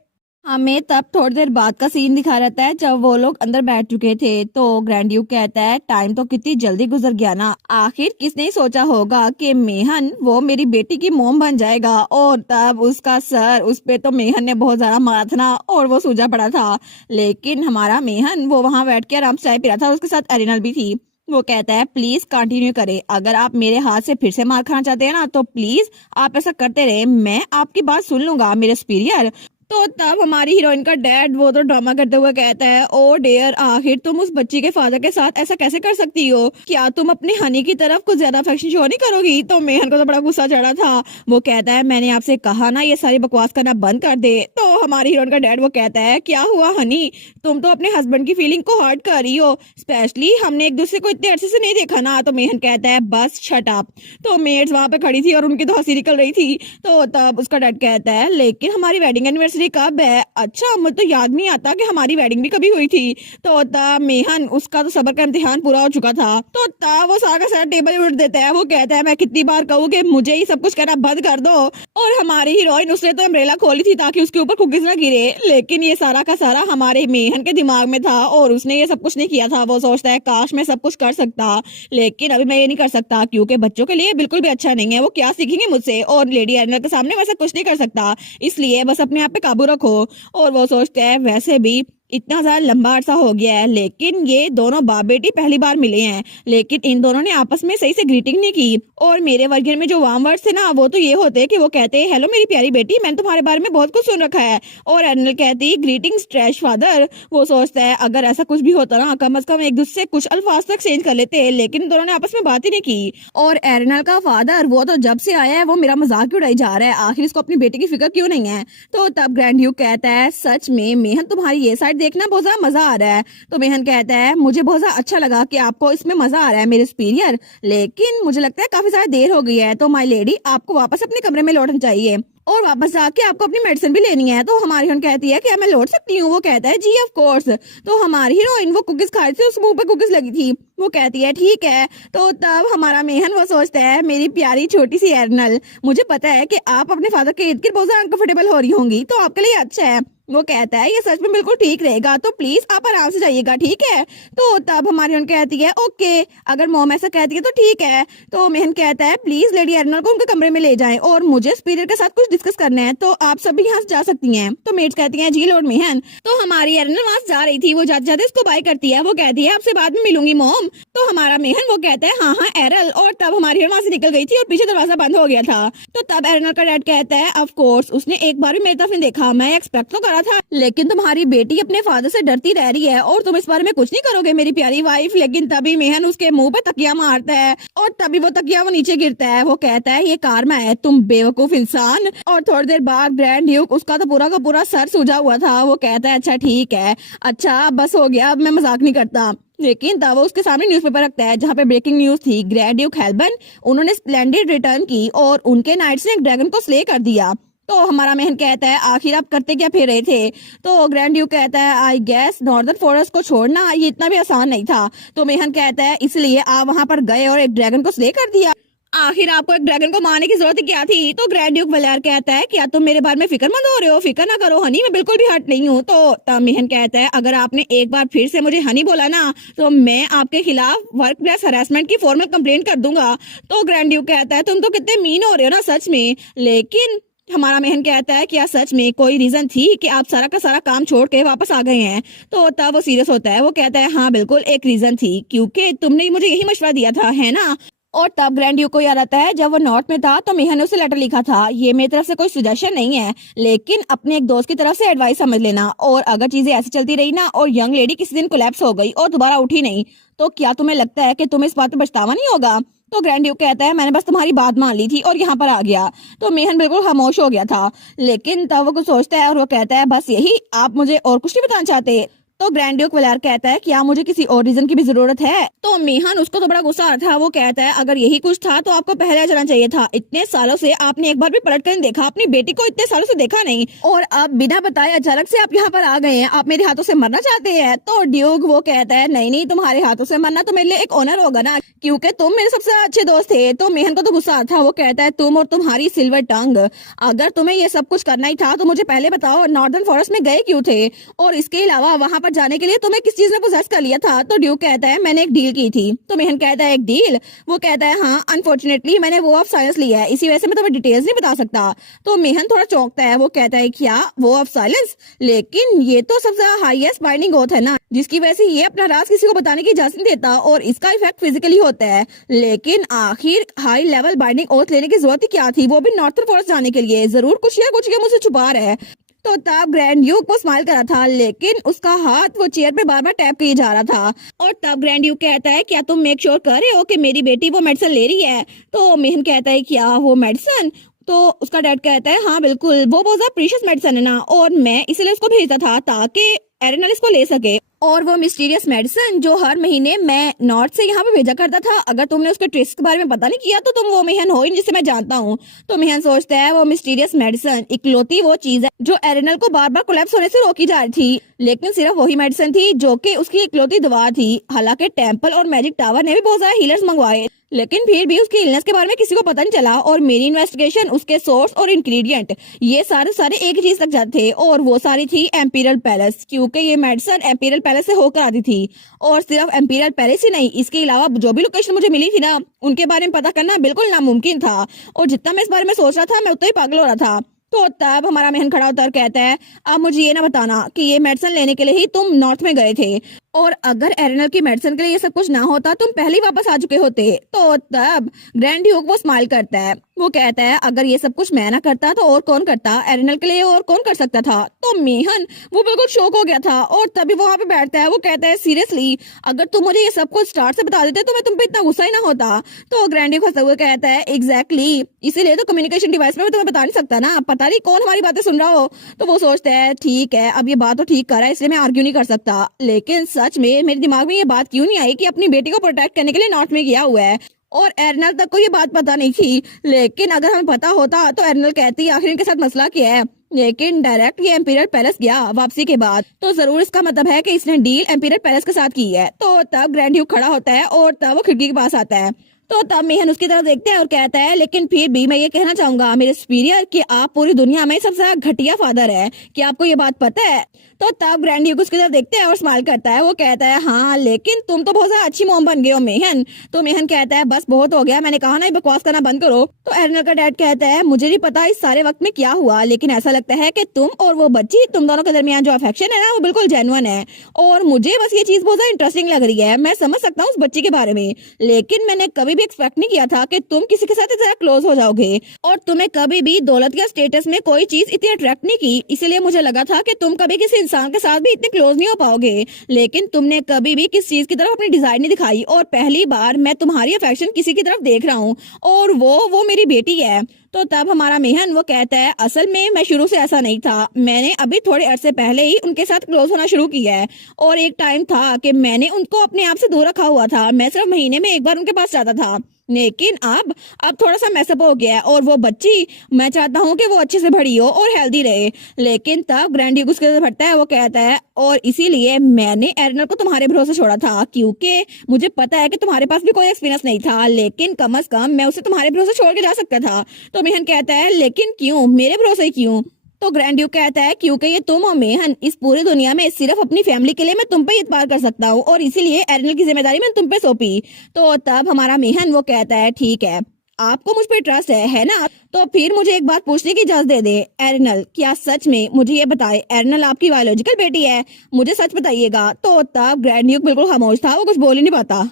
हमें तब थोड़ी देर बाद का सीन दिखा रहता है जब वो लोग अंदर बैठ चुके थे। तो ग्रैंड ड्यूक कहता है टाइम तो कितनी जल्दी गुजर गया ना, आखिर किसने सोचा होगा कि मेहन वो मेरी बेटी की मोम बन जाएगा। और तब उसका सर उस पे तो मेहन ने बहुत ज्यादा मारा था ना, और वो सूजा पड़ा था। लेकिन हमारा मेहन वो वहां बैठ के आराम से चाय पी रहा था और उसके साथ एरिनल भी थी। वो कहता है प्लीज कंटिन्यू करें, अगर आप मेरे हाथ से फिर से मार खाना चाहते हैं ना तो प्लीज आप ऐसा करते रहे, मैं आपकी बात सुन लूंगा मेरे सुपीरियर। तो तब हमारी हीरोइन का डैड वो तो ड्रामा करते हुए कहता है ओ डियर, आखिर तुम उस बच्ची के फादर के साथ ऐसा कैसे कर सकती हो, क्या तुम अपने हनी की तरफ कुछ ज्यादा अफेक्शन शो नहीं करोगी। तो मेहन को तो बड़ा गुस्सा चढ़ा था, वो कहता है मैंने आपसे कहा ना ये सारी बकवास करना बंद कर दे। तो हमारी हीरोइन का डैड वो कहता है क्या हुआ हनी, तुम तो अपने हस्बैंड की फीलिंग को हर्ट कर रही हो, स्पेशली हमने एक दूसरे को इतने अरसे से नहीं देखा ना। तो मेहन कहता है बस शट अप। तो मेड्स वहां पे खड़ी थी और उनकी तो हंसी निकल रही थी। तो तब उसका डैड कहता है लेकिन हमारी वेडिंग एनिवर्सरी कब है, अच्छा मुझे तो याद नहीं आता कि हमारी वेडिंग भी कभी हुई थी। तो तब मेहन उसका तो सबर का इम्तिहान पूरा हो चुका था। तो तब वो सारा का सारा टेबल उठ देता है, वो कहता है मैं कितनी बार कहूँ कि मुझे ही सब कुछ कहना बंद कर दो। और हमारी हीरोइन उसने तो अम्ब्रेला खोली थी ताकि उसके ऊपर कुकीज ना गिरे, लेकिन ये सारा का सारा हमारे मेहन के दिमाग में था और उसने ये सब कुछ नहीं किया था। वो सोचता है काश मैं सब कुछ कर सकता, लेकिन अभी मैं ये नहीं कर सकता क्योंकि बच्चों के लिए बिल्कुल भी अच्छा नहीं है, वो क्या सीखेंगे मुझसे, और लेडी एरिनल के सामने वैसा कुछ नहीं कर सकता, इसलिए बस अपने आप पे काबू रखो। और वो सोचते हैं वैसे भी इतना ज्यादा लंबा अरसा हो गया है, लेकिन ये दोनों बाप बेटी पहली बार मिले हैं, लेकिन इन दोनों ने आपस में सही से ग्रीटिंग नहीं की। और मेरे वर्गन में जो वार्म वर्ड्स थे ना वो तो ये होते कि वो कहते हैं हेलो मेरी प्यारी बेटी, मैंने तुम्हारे बारे में बहुत कुछ सुन रखा है। और एरिनल कहती ग्रीटिंग्स ट्रैश फादर। वो सोचता है अगर ऐसा कुछ भी होता ना कम से कम एक दूसरे से कुछ अल्फाज तक एक्सचेंज कर लेते, लेकिन इन दोनों ने आपस में बात ही नहीं की। और एरिनल का फादर वो तो जब से आया है वो मेरा मजाक उड़ाई जा रहा है, आखिर इसको अपनी बेटी की फिक्र क्यों नहीं है। तो तब ग्रैंड ड्यूक कहता है सच में मेहन तुम्हारी ये साइड देखना बहुत ज्यादा मजा आ रहा है। तो मेहन कहता है मुझे बहुत ज्यादा अच्छा लगा कि आपको इसमें मजा आ रहा है मेरे सुपीरियर, लेकिन मुझे लगता है काफी ज्यादा देर हो गई है, तो माय लेडी आपको वापस अपने कमरे में लौटना चाहिए और वापस जाके आपको अपनी मेडिसिन भी लेनी है। तो हमारी हीरोइन कहती है कि मैं लौट सकती हूँ, वो कहता है जी ऑफ कोर्स। तो हमारी हीरोइन वो कुकीज खा रही थी, उस मुंह पे कुकीज लगी थी, वो कहती है ठीक है। तो तब हमारा मेहन वो सोचता है मेरी प्यारी छोटी सी एरिनल, मुझे पता है कि आप अपने फादर के इर्द गिर्द बहुत ज्यादा अनकंफर्टेबल हो रही होंगी, तो आपके लिए अच्छा है। वो कहता है ये सच में बिल्कुल ठीक रहेगा, तो प्लीज आप आराम से जाइएगा ठीक है। तो तब हमारी उन कहती है ओके, अगर मॉम ऐसा कहती है तो ठीक है। तो मेहन कहता है प्लीज लेडी एरिनल को उनके कमरे में ले जाएं और मुझे सुपीरियर के साथ कुछ डिस्कस करना है, तो आप सभी यहाँ से जा सकती हैं। तो मेड्स कहती हैं जी लॉर्ड मेहन। तो हमारी एरिनल वहां से जा रही थी, वो जाते जाते उसको बाय करती है, वो कहती है आपसे बाद में मिलूंगी मॉम। तो हमारा मेहन वो कहता है हाँ हाँ एरल, और तब हमारी वहां से निकल गई थी और पीछे दरवाजा बंद हो गया था। तो तब एरिनल का डैड कहता है ऑफ कोर्स उसने एक बार भी मेरी तरफ नहीं देखा, मैं एक्सपेक्ट तो करा था, लेकिन तुम्हारी बेटी अपने फादर से डरती रह रही है और तुम इस बारे में कुछ नहीं करोगे मेरी प्यारी वाइफ। लेकिन तभी मेहन उसके मुंह पे तकिया मारता है और तभी वो तकिया वो नीचे गिरता है, वो कहता है ये कार है तुम बेवकूफ इंसान। और थोड़ी देर बाद ग्रैंड ड्यूक उसका तो पूरा का पूरा सर सूजा हुआ था, वो कहता है अच्छा ठीक है, अच्छा बस हो गया, अब मैं मजाक नहीं करता। लेकिन तब वो उसके सामने न्यूज़पेपर रखता है जहाँ पे ब्रेकिंग न्यूज थी, ग्रैंड ड्यूक हेल्बन उन्होंने स्प्लेंडेड रिटर्न की और उनके नाइट्स ने एक ड्रैगन को स्ले कर दिया। तो हमारा मेहन कहता है आखिर आप करते क्या फिर रहे थे। तो ग्रैंड ड्यूक कहता है आई गेस नॉर्दर्न फॉरेस्ट को छोड़ना ये इतना भी आसान नहीं था। तो मेहन कहता है इसलिए आप वहां पर गए और एक ड्रैगन को स्ले कर दिया, आखिर आपको एक ड्रैगन को मारने की जरूरत क्या थी। तो ग्रैंड ड्यूक वलैर कहता है क्या तुम मेरे बारे में फिक्रमंद हो रहे हो, फिक्र ना करो हनी, मैं बिल्कुल भी हर्ट नहीं हूँ। तो तब मेहन कहता है अगर आपने एक बार फिर से मुझे हनी बोला ना तो मैं आपके खिलाफ वर्क प्लेस हरासमेंट की फॉर्मल कंप्लेंट कर दूंगा। तो ग्रैंड ड्यूक कहता है तुम तो कितने मीन हो रहे हो ना सच में। लेकिन हमारा मेहन कहता है क्या सच में कोई रीजन थी कि आप सारा का सारा काम छोड़ के वापस आ गए हैं। तो तब वो सीरियस होता है, वो कहता है हाँ बिल्कुल एक रीजन थी, क्योंकि तुमने मुझे यही मशवरा दिया था है ना। और तब ग्रैंड ड्यूक को याद आता है जब वो नॉर्थ में था तो मेहन ने उसे लेटर लिखा था, ये मेरी तरफ से कोई सजेशन नहीं है लेकिन अपने एक दोस्त की तरफ से एडवाइस समझ लेना, और अगर चीजें ऐसी चलती रही ना और यंग लेडी किसी दिन कोलैप्स हो गई और दोबारा उठी नहीं तो क्या तुम्हें लगता है कि तुम्हें इस बात पर पछतावा नहीं होगा। तो ग्रैंड ड्यूक कहता है मैंने बस तुम्हारी बात मान ली थी और यहाँ पर आ गया। तो मेहन बिल्कुल खामोश हो गया था, लेकिन तब वो कुछ सोचता है और वो कहता है बस यही, आप मुझे और कुछ नहीं बताना चाहते? तो ग्रैंड ड्यूक वलार कहता है क्या मुझे किसी और रीजन की भी जरूरत है? तो मेहन उसको तो बड़ा गुस्सा आ रहा था, वो कहता है अगर यही कुछ था तो आपको पहले आ जाना चाहिए था। इतने सालों से आपने एक बार भी पलट कर नहीं देखा, अपनी बेटी को इतने सालों से देखा नहीं और अब बिना बताए अचानक से आप यहाँ पर आ गए हैं, आप मेरे हाथों से मरना चाहते हैं? तो ड्यूक वो कहता है नहीं नहीं, तुम्हारे हाथों से मरना तो मेरे लिए एक ऑनर होगा ना, क्योंकि तुम मेरे सबसे अच्छे दोस्त थे। तो मेहन को तो गुस्सा आ था, वो कहता है तुम और तुम्हारी सिल्वर टंग, अगर तुम्हें ये सब कुछ करना ही था तो मुझे पहले बताओ नॉर्दर्न फॉरेस्ट में गए क्यों थे, और इसके अलावा वहां पर जाने के लिए तुम्हें किस चीज ने पोजेस कर लिया था? तो ड्यूक कहता है मैंने एक डील की थी। तो मेहन कहता है एक डील? वो कहता है हाँ, अनफॉर्चुनेटली मैंने वो ऑफ साइलेंस लिया है, इसी वजह से मैं तुम्हें डिटेल्स नहीं बता सकता। तो मेहन थोड़ा चौंकता है, वो कहता है क्या वो ऑफ साइलेंस? लेकिन ये तो सबसे हाईएस्ट बाइंडिंग ओथ है ना, जिसकी वजह से ये अपना राज किसी को बताने की इजाजत नहीं देता और इसका इफेक्ट फिजिकली होता है। लेकिन आखिर हाई लेवल बाइंडिंग ओथ लेने की जरूरत क्या थी, वो भी नॉर्थन फॉरेस्ट जाने के लिए? जरूर कुछ या कुछ ये मुझसे छुपा रहा है। तो तब ग्रैंड ड्यूक वो स्माइल कर रहा था, लेकिन उसका हाथ वो चेयर पे बार बार टैप किए जा रहा था। और तब ग्रैंड ड्यूक कहता है क्या तुम मेक श्योर कर रहे हो कि मेरी बेटी वो मेडिसिन ले रही है? तो मेहन कहता है क्या वो मेडिसिन? तो उसका डैड कहता है हाँ बिल्कुल, वो बहुत ज्यादा प्रीशियस मेडिसिन है ना, और मैं इसलिए उसको भेजता था ताकि एरेनल इसको ले सके। और वो मिस्टीरियस मेडिसिन जो हर महीने मैं नॉर्थ से यहाँ पे भेजा करता था, अगर तुमने उसके ट्रिक्स के बारे में पता नहीं किया तो तुम वो मेहन हो ही नहीं जिसे मैं जानता हूँ। तो मेहन सोचता है वो मिस्टीरियस मेडिसिन इकलौती वो चीज है जो एरेनल को बार बार कोलैप्स होने से रोकी जा रही थी, लेकिन सिर्फ वही मेडिसिन थी जो कि उसकी इकलौती दवा थी। हालांकि टेम्पल और मैजिक टावर ने भी बहुत सारे हीलर्स मंगवाए, लेकिन फिर भी उसकी इलनेस के बारे में किसी को पता नहीं चला। और मेरी इन्वेस्टिगेशन उसके सोर्स और इंग्रेडिएंट ये सारे एक चीज तक जाते थे, और वो सारी थी एम्पीरियल पैलेस, क्योंकि ये मेडिसिन एम्पीरियल पैलेस से होकर आती थी। और सिर्फ एम्पीरियल पैलेस ही नहीं, इसके अलावा जो भी लोकेशन मुझे मिली थी ना, उनके बारे में पता करना बिल्कुल नामुमकिन था। और जितना मैं इस बारे में सोच रहा था, मैं उतना ही पागल हो रहा था। तो तब हमारा मेहन खड़ा होता कहता है आप मुझे ये ना बताना कि ये मेडिसिन लेने के लिए ही तुम नॉर्थ में गए थे, और अगर एरेनल की मेडिसिन के लिए ये सब कुछ ना होता तुम पहले ही वापस आ चुके होते। तो तब ग्रैंड ड्यूक वो स्माइल करता है, वो कहता है अगर ये सब कुछ मैं ना करता तो और कौन करता, एरेनल के लिए और कौन कर सकता था? तो मेहन वो बिल्कुल शॉक हो गया था, और तभी वहां पे बैठता है, वो कहता है सीरियसली अगर तुम मुझे ये सब कुछ स्टार्ट से बता देते तो मैं तुम पे इतना गुस्सा ही ना होता। तो ग्रैंड ड्यूक हंसते हुए कहता है एग्जैक्टली, इसीलिए तो कम्युनिकेशन डिवाइस में मैं तुम्हें बता नहीं सकता ना, पता नहीं कौन हमारी बातें सुन रहा हो। तो वो सोचता है ठीक है, अब ये बात तो ठीक कर रहा है, इसलिए मैं आर्ग्यू नहीं कर सकता, लेकिन सच में मेरे दिमाग में ये बात क्यों नहीं आई कि अपनी बेटी को प्रोटेक्ट करने के लिए नॉर्थ में गया हुआ है, और एरनल तक को ये बात पता नहीं थी। लेकिन अगर हमें पता होता तो एरनल कहती आखिर इनके साथ मसला क्या है, लेकिन डायरेक्ट ये एम्पीरियल पैलेस गया वापसी के बाद, तो जरूर इसका मतलब है कि इसने डील एम्पीरियल पैलेस के साथ की है। तो तब ग्रैंड ड्यूक खड़ा होता है और तब वो खिड़की के पास आता है। तो तब मेहन उसकी तरफ देखते हैं और कहता है लेकिन फिर भी मैं ये कहना चाहूंगा मेरे सुपीरियर कि आप पूरी दुनिया में सबसे ज्यादा घटिया फादर है, क्या आपको ये बात पता है? तो तब ग्रैंड ड्यूक उसकी तरफ देखते हैं और स्माइल करता है, वो कहता है हाँ लेकिन तुम तो बहुत ज्यादा अच्छी मॉम बन गए हो मेहन। तो मेहन कहता है बस बहुत हो गया, मैंने कहा ना बकवास करना बंद करो। तो एरनल का डैड कहता है मुझे नहीं पता इस सारे वक्त में क्या हुआ, लेकिन ऐसा लगता है कि तुम और वो बच्ची, तुम दोनों के दरमियान जो अफेक्शन है ना वो बिल्कुल जेन्युइन है, और मुझे बस ये चीज बहुत ज्यादा इंटरेस्टिंग लग रही है। मैं समझ सकता हूँ उस बच्ची के बारे में, लेकिन मैंने कभी भी एक्सपेक्ट नहीं किया था कि तुम किसी के साथ इतना क्लोज हो जाओगे, और तुम्हें कभी भी दौलत या स्टेटस में कोई चीज इतनी अट्रैक्ट नहीं की, इसलिए मुझे लगा था कि तुम कभी किसी इंसान के साथ भी इतने क्लोज नहीं हो पाओगे। लेकिन तुमने कभी भी किस चीज की तरफ अपनी डिजायर नहीं दिखाई, और पहली बार मैं तुम्हारी अफेक्शन किसी की तरफ देख रहा हूँ, और वो मेरी बेटी है। तो तब हमारा मेहन वो कहता है असल में मैं शुरू से ऐसा नहीं था, मैंने अभी थोड़े अरसे पहले ही उनके साथ क्लोज होना शुरू किया है, और एक टाइम था कि मैंने उनको अपने आप से दूर रखा हुआ था, मैं सिर्फ महीने में एक बार उनके पास जाता था, लेकिन अब थोड़ा सा मैसअप हो गया है, और वो बच्ची मैं चाहता हूँ कि वो अच्छे से बड़ी हो और हेल्दी रहे। लेकिन तब ग्रैंड ड्यूक उसके बढ़ता है, वो कहता है और इसीलिए मैंने एरनल को तुम्हारे भरोसे छोड़ा था, क्योंकि मुझे पता है कि तुम्हारे पास भी कोई एक्सपीरियंस नहीं था, लेकिन कम से कम मैं उसे तुम्हारे भरोसे छोड़ के जा सकता था। तो मेहन कहता है लेकिन क्यों, मेरे भरोसे क्यों? तो ग्रैंड ड्यूक कहता है क्योंकि ये तुम हो मेहन, इस पूरी दुनिया में सिर्फ अपनी फैमिली के लिए मैं तुम पे इतबार कर सकता हूँ, और इसीलिए एरनल की जिम्मेदारी मैंने तुम पे सौंपी। तो तब हमारा मेहन वो कहता है ठीक है, आपको मुझ पे ट्रस्ट है ना? तो फिर मुझे एक बात पूछने की इजाजत दे दे एरनल, क्या सच में मुझे ये बताए एरनल आपकी बायोलॉजिकल बेटी है? मुझे सच बताइएगा। तो तब ग्रैंड ड्यूक बिल्कुल खामोश था, वो कुछ बोल ही नहीं पाता।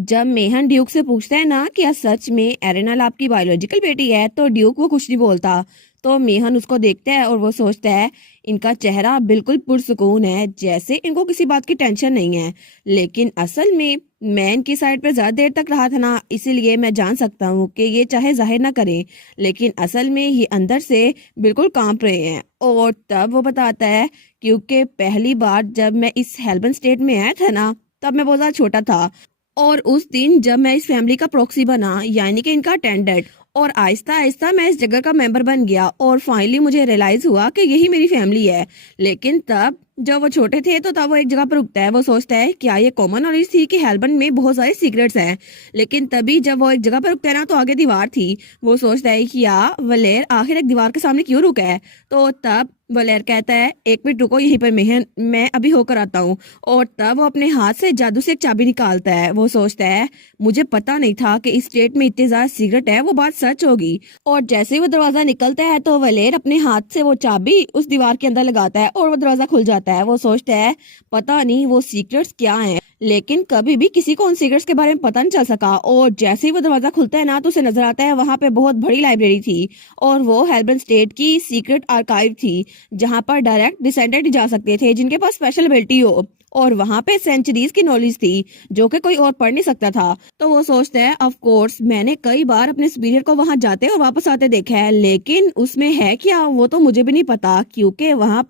जब मेहन ड्यूक से पूछता है ना कि क्या सच में एरेनल आपकी बायोलॉजिकल बेटी है, तो ड्यूक वो कुछ नहीं बोलता। तो मेहन उसको देखता है और वो सोचता है इनका चेहरा बिल्कुल पुरसुकून है, जैसे इनको किसी बात की टेंशन नहीं है। लेकिन असल में मैं इनकी साइड पर ज्यादा देर तक रहा था ना, इसीलिए मैं जान सकता हूँ कि ये चाहे जाहिर ना करें, लेकिन असल में ये अंदर से बिल्कुल कांप रहे हैं। और तब वो बताता है क्योंकि पहली बार जब मैं इस हेल्बन स्टेट में आया था ना, तब मैं बहुत ज्यादा छोटा था। और उस दिन जब मैं इस फैमिली का प्रॉक्सी बना, यानी कि इनका अटेंडेंट, और आहिस्ता आहिस्ता मैं इस जगह का मेंबर बन गया, और फाइनली मुझे रियलाइज हुआ कि यही मेरी फैमिली है। लेकिन तब जब वो छोटे थे तो तब वो एक जगह पर रुकता है। वो सोचता है क्या ये कॉमन नॉलेज थी कि हेल्बन में बहुत सारे सीक्रेट्स हैं। लेकिन तभी जब वो एक जगह पर रुकता है ना, तो आगे दीवार थी। वो सोचता है कि या वलेर आखिर एक दीवार के सामने क्यों रुका है। तो तब वलेर कहता है एक मिनट रुको यहीं पर मेहन, मैं अभी होकर आता हूँ। और तब वो अपने हाथ से जादू से एक चाबी निकालता है। वो सोचता है मुझे पता नहीं था कि इस स्टेट में इतने ज्यादा सीक्रेट है, वो बात सच होगी। और जैसे ही वो दरवाजा निकलता है तो वलेर अपने हाथ से वो चाबी उस दीवार के अंदर लगाता है और वो दरवाजा खुल जाता है। वो सोचता है पता नहीं वो सीक्रेट्स क्या हैं, लेकिन कभी भी किसी को उन सीक्रेट्स के बारे में पता नहीं चल सका। और जैसे ही वो दरवाजा खुलता है ना, तो उसे नजर आता है वहां पे बहुत बड़ी लाइब्रेरी थी, और वो हेल्बन स्टेट की सीक्रेट आर्काइव थी, जहां पर डायरेक्ट डिसेंडेंट जा सकते थे जिनके पास स्पेशल एबिलिटी हो। और वहां पे सेंचुरीज की नॉलेज थी जो कि कोई और पढ़ नहीं सकता था। तो वो सोचता है ऑफ कोर्स मैंने कई बार अपने सुपीरियर को वहां जाते और वापस आते देखा है, लेकिन उसमें है क्या वो तो मुझे भी नहीं पता, क्योंकि वहां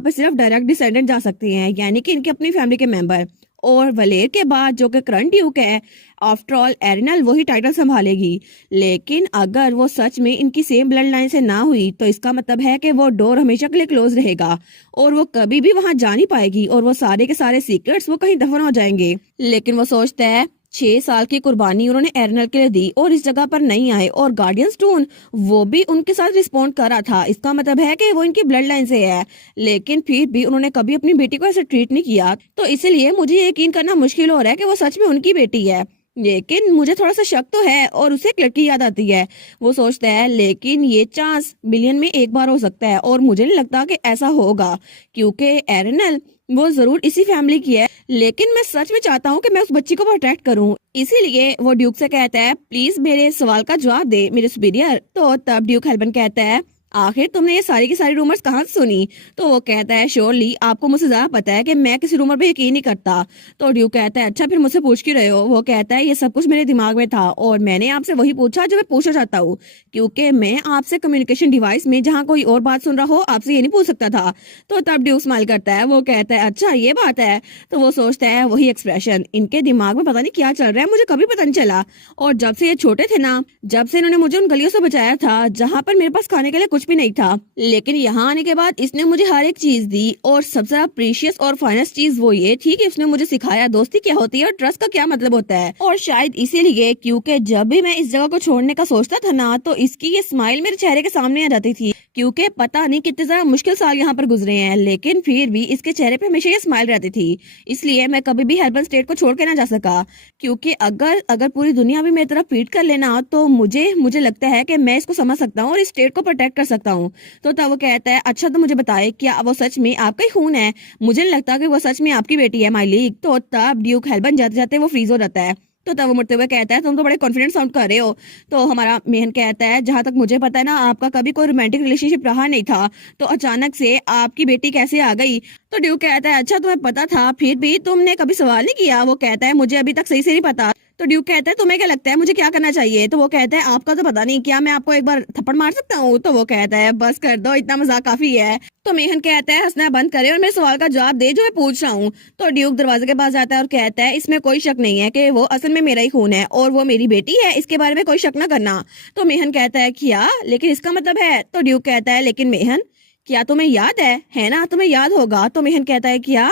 पे सिर्फ डायरेक्ट डिसेंडेंट जा सकते हैं, यानी कि इनके अपनी फैमिली के मेंबर। और वलेर के बाद जो कि करंट ड्यूक है, आफ्टर ऑल एरिनल वही टाइटल संभालेगी। लेकिन अगर वो सच में इनकी सेम ब्लड लाइन से ना हुई, तो इसका मतलब है कि वो डोर हमेशा के लिए क्लोज रहेगा और वो कभी भी वहां जा नहीं पाएगी, और वो सारे के सारे सीक्रेट्स वो कहीं दफन हो जाएंगे। लेकिन वो सोचता है 6 साल की कुर्बानी उन्होंने एरिनल के लिए दी और इस जगह पर नहीं आए, और गार्डियन स्टोन वो भी उनके साथ रिस्पॉन्ड कर रहा था। इसका मतलब है कि वो इनकी ब्लड लाइन से है, लेकिन फिर भी उन्होंने कभी अपनी बेटी को ऐसे ट्रीट नहीं किया। तो इसीलिए मुझे यकीन करना मुश्किल हो रहा है कि वो सच में उनकी बेटी है। लेकिन मुझे थोड़ा सा शक तो है, और उसे एक लड़की याद आती है। वो सोचता है लेकिन ये चांस मिलियन में एक बार हो सकता है, और मुझे नहीं लगता कि ऐसा होगा, क्योंकि एरिनल वो जरूर इसी फैमिली की है। लेकिन मैं सच में चाहता हूँ कि मैं उस बच्ची को प्रोटेक्ट करूँ, इसीलिए वो ड्यूक से कहता है प्लीज मेरे सवाल का जवाब दे मेरे सुपीरियर। तो तब ड्यूक हेल्बन कहता है आखिर तुमने ये सारी की सारी रूमर्स कहाँ से सुनी। तो वो कहता है श्योरली आपको मुझसे ज्यादा पता है कि मैं किसी रूमर पे यकीन नहीं करता। तो ड्यूक कहता है अच्छा फिर मुझसे पूछ क्यों रहे हो। वो कहता है ये सब कुछ मेरे दिमाग में था, और मैंने आपसे वही पूछा जो मैं पूछना चाहता हूँ, क्योंकि मैं आपसे कम्युनिकेशन डिवाइस में जहाँ कोई और बात सुन रहा हो आपसे ये नहीं पूछ सकता था। तो तब ड्यूक स्माइल करता है। वो कहता है अच्छा ये बात है। तो वो सोचता है वही एक्सप्रेशन, इनके दिमाग में पता नहीं क्या चल रहा है, मुझे कभी पता नहीं चला। और जब से ये छोटे थे ना, जब से इन्होंने मुझे उन गलियों से बचाया था जहाँ पर मेरे पास खाने के लिए कुछ भी नहीं था, लेकिन यहाँ आने के बाद इसने मुझे हर एक चीज दी, और सबसे ज्यादा प्रीशियस और फाइनेस्ट चीज वो ये थी कि उसने मुझे सिखाया दोस्ती क्या होती है और ट्रस्ट का क्या मतलब होता है। और शायद इसीलिए क्योंकि जब भी मैं इस जगह को छोड़ने का सोचता था ना, तो इसकी ये स्माइल मेरे चेहरे के सामने आ जाती थी, क्योंकि पता नहीं कितने ज्यादा मुश्किल साल यहाँ पर गुजरे हैं, लेकिन फिर भी इसके चेहरे पे हमेशा ये स्माइल रहती थी। इसलिए मैं कभी भी हेल्बन स्टेट को छोड़ के ना जा सका, क्योंकि अगर अगर पूरी दुनिया भी मेरी तरफ ट्रीट कर लेना, तो मुझे लगता है कि मैं इसको समझ सकता हूँ और इस स्टेट को प्रोटेक्ट कर सकता हूँ। तो तब वो कहता है अच्छा तो मुझे बताए क्या वो सच में आपका ही खून है। मुझे नहीं लगता कि वो सच में आपकी बेटी है माई लीग। तो तब ड्यूक हेल्बन जाते जाते वो फ्रीज हो जाता है। तो तब वो मुड़ते हुए कहता है तुम तो बड़े कॉन्फिडेंट साउंड कर रहे हो। तो हमारा मेहन कहता है जहां तक मुझे पता है ना, आपका कभी कोई रोमांटिक रिलेशनशिप रहा नहीं था, तो अचानक से आपकी बेटी कैसे आ गई। तो ड्यूक कहता है अच्छा तुम्हें पता था फिर भी तुमने कभी सवाल नहीं किया। वो कहता है मुझे अभी तक सही से नहीं पता। तो ड्यूक कहता है तुम्हें क्या लगता है मुझे क्या करना चाहिए। तो वो कहता है आपका तो पता नहीं, क्या मैं आपको एक बार थप्पड़ मार सकता हूँ। तो वो कहता है बस कर दो, इतना मजाक काफी है। तो मेहन कहता है हंसना बंद करे और मेरे सवाल का जवाब दे जो मैं पूछ रहा हूँ। तो ड्यूक दरवाजे के पास जाता है और कहता है इसमें कोई शक नहीं है कि वो असल में मेरा ही खून है और वो मेरी बेटी है, इसके बारे में कोई शक ना करना। तो मेहन कहता है क्या लेकिन इसका मतलब है। तो ड्यूक कहता है लेकिन मेहन क्या तुम्हें याद है ना, तुम्हें याद होगा। तो मेहन कहता है क्या।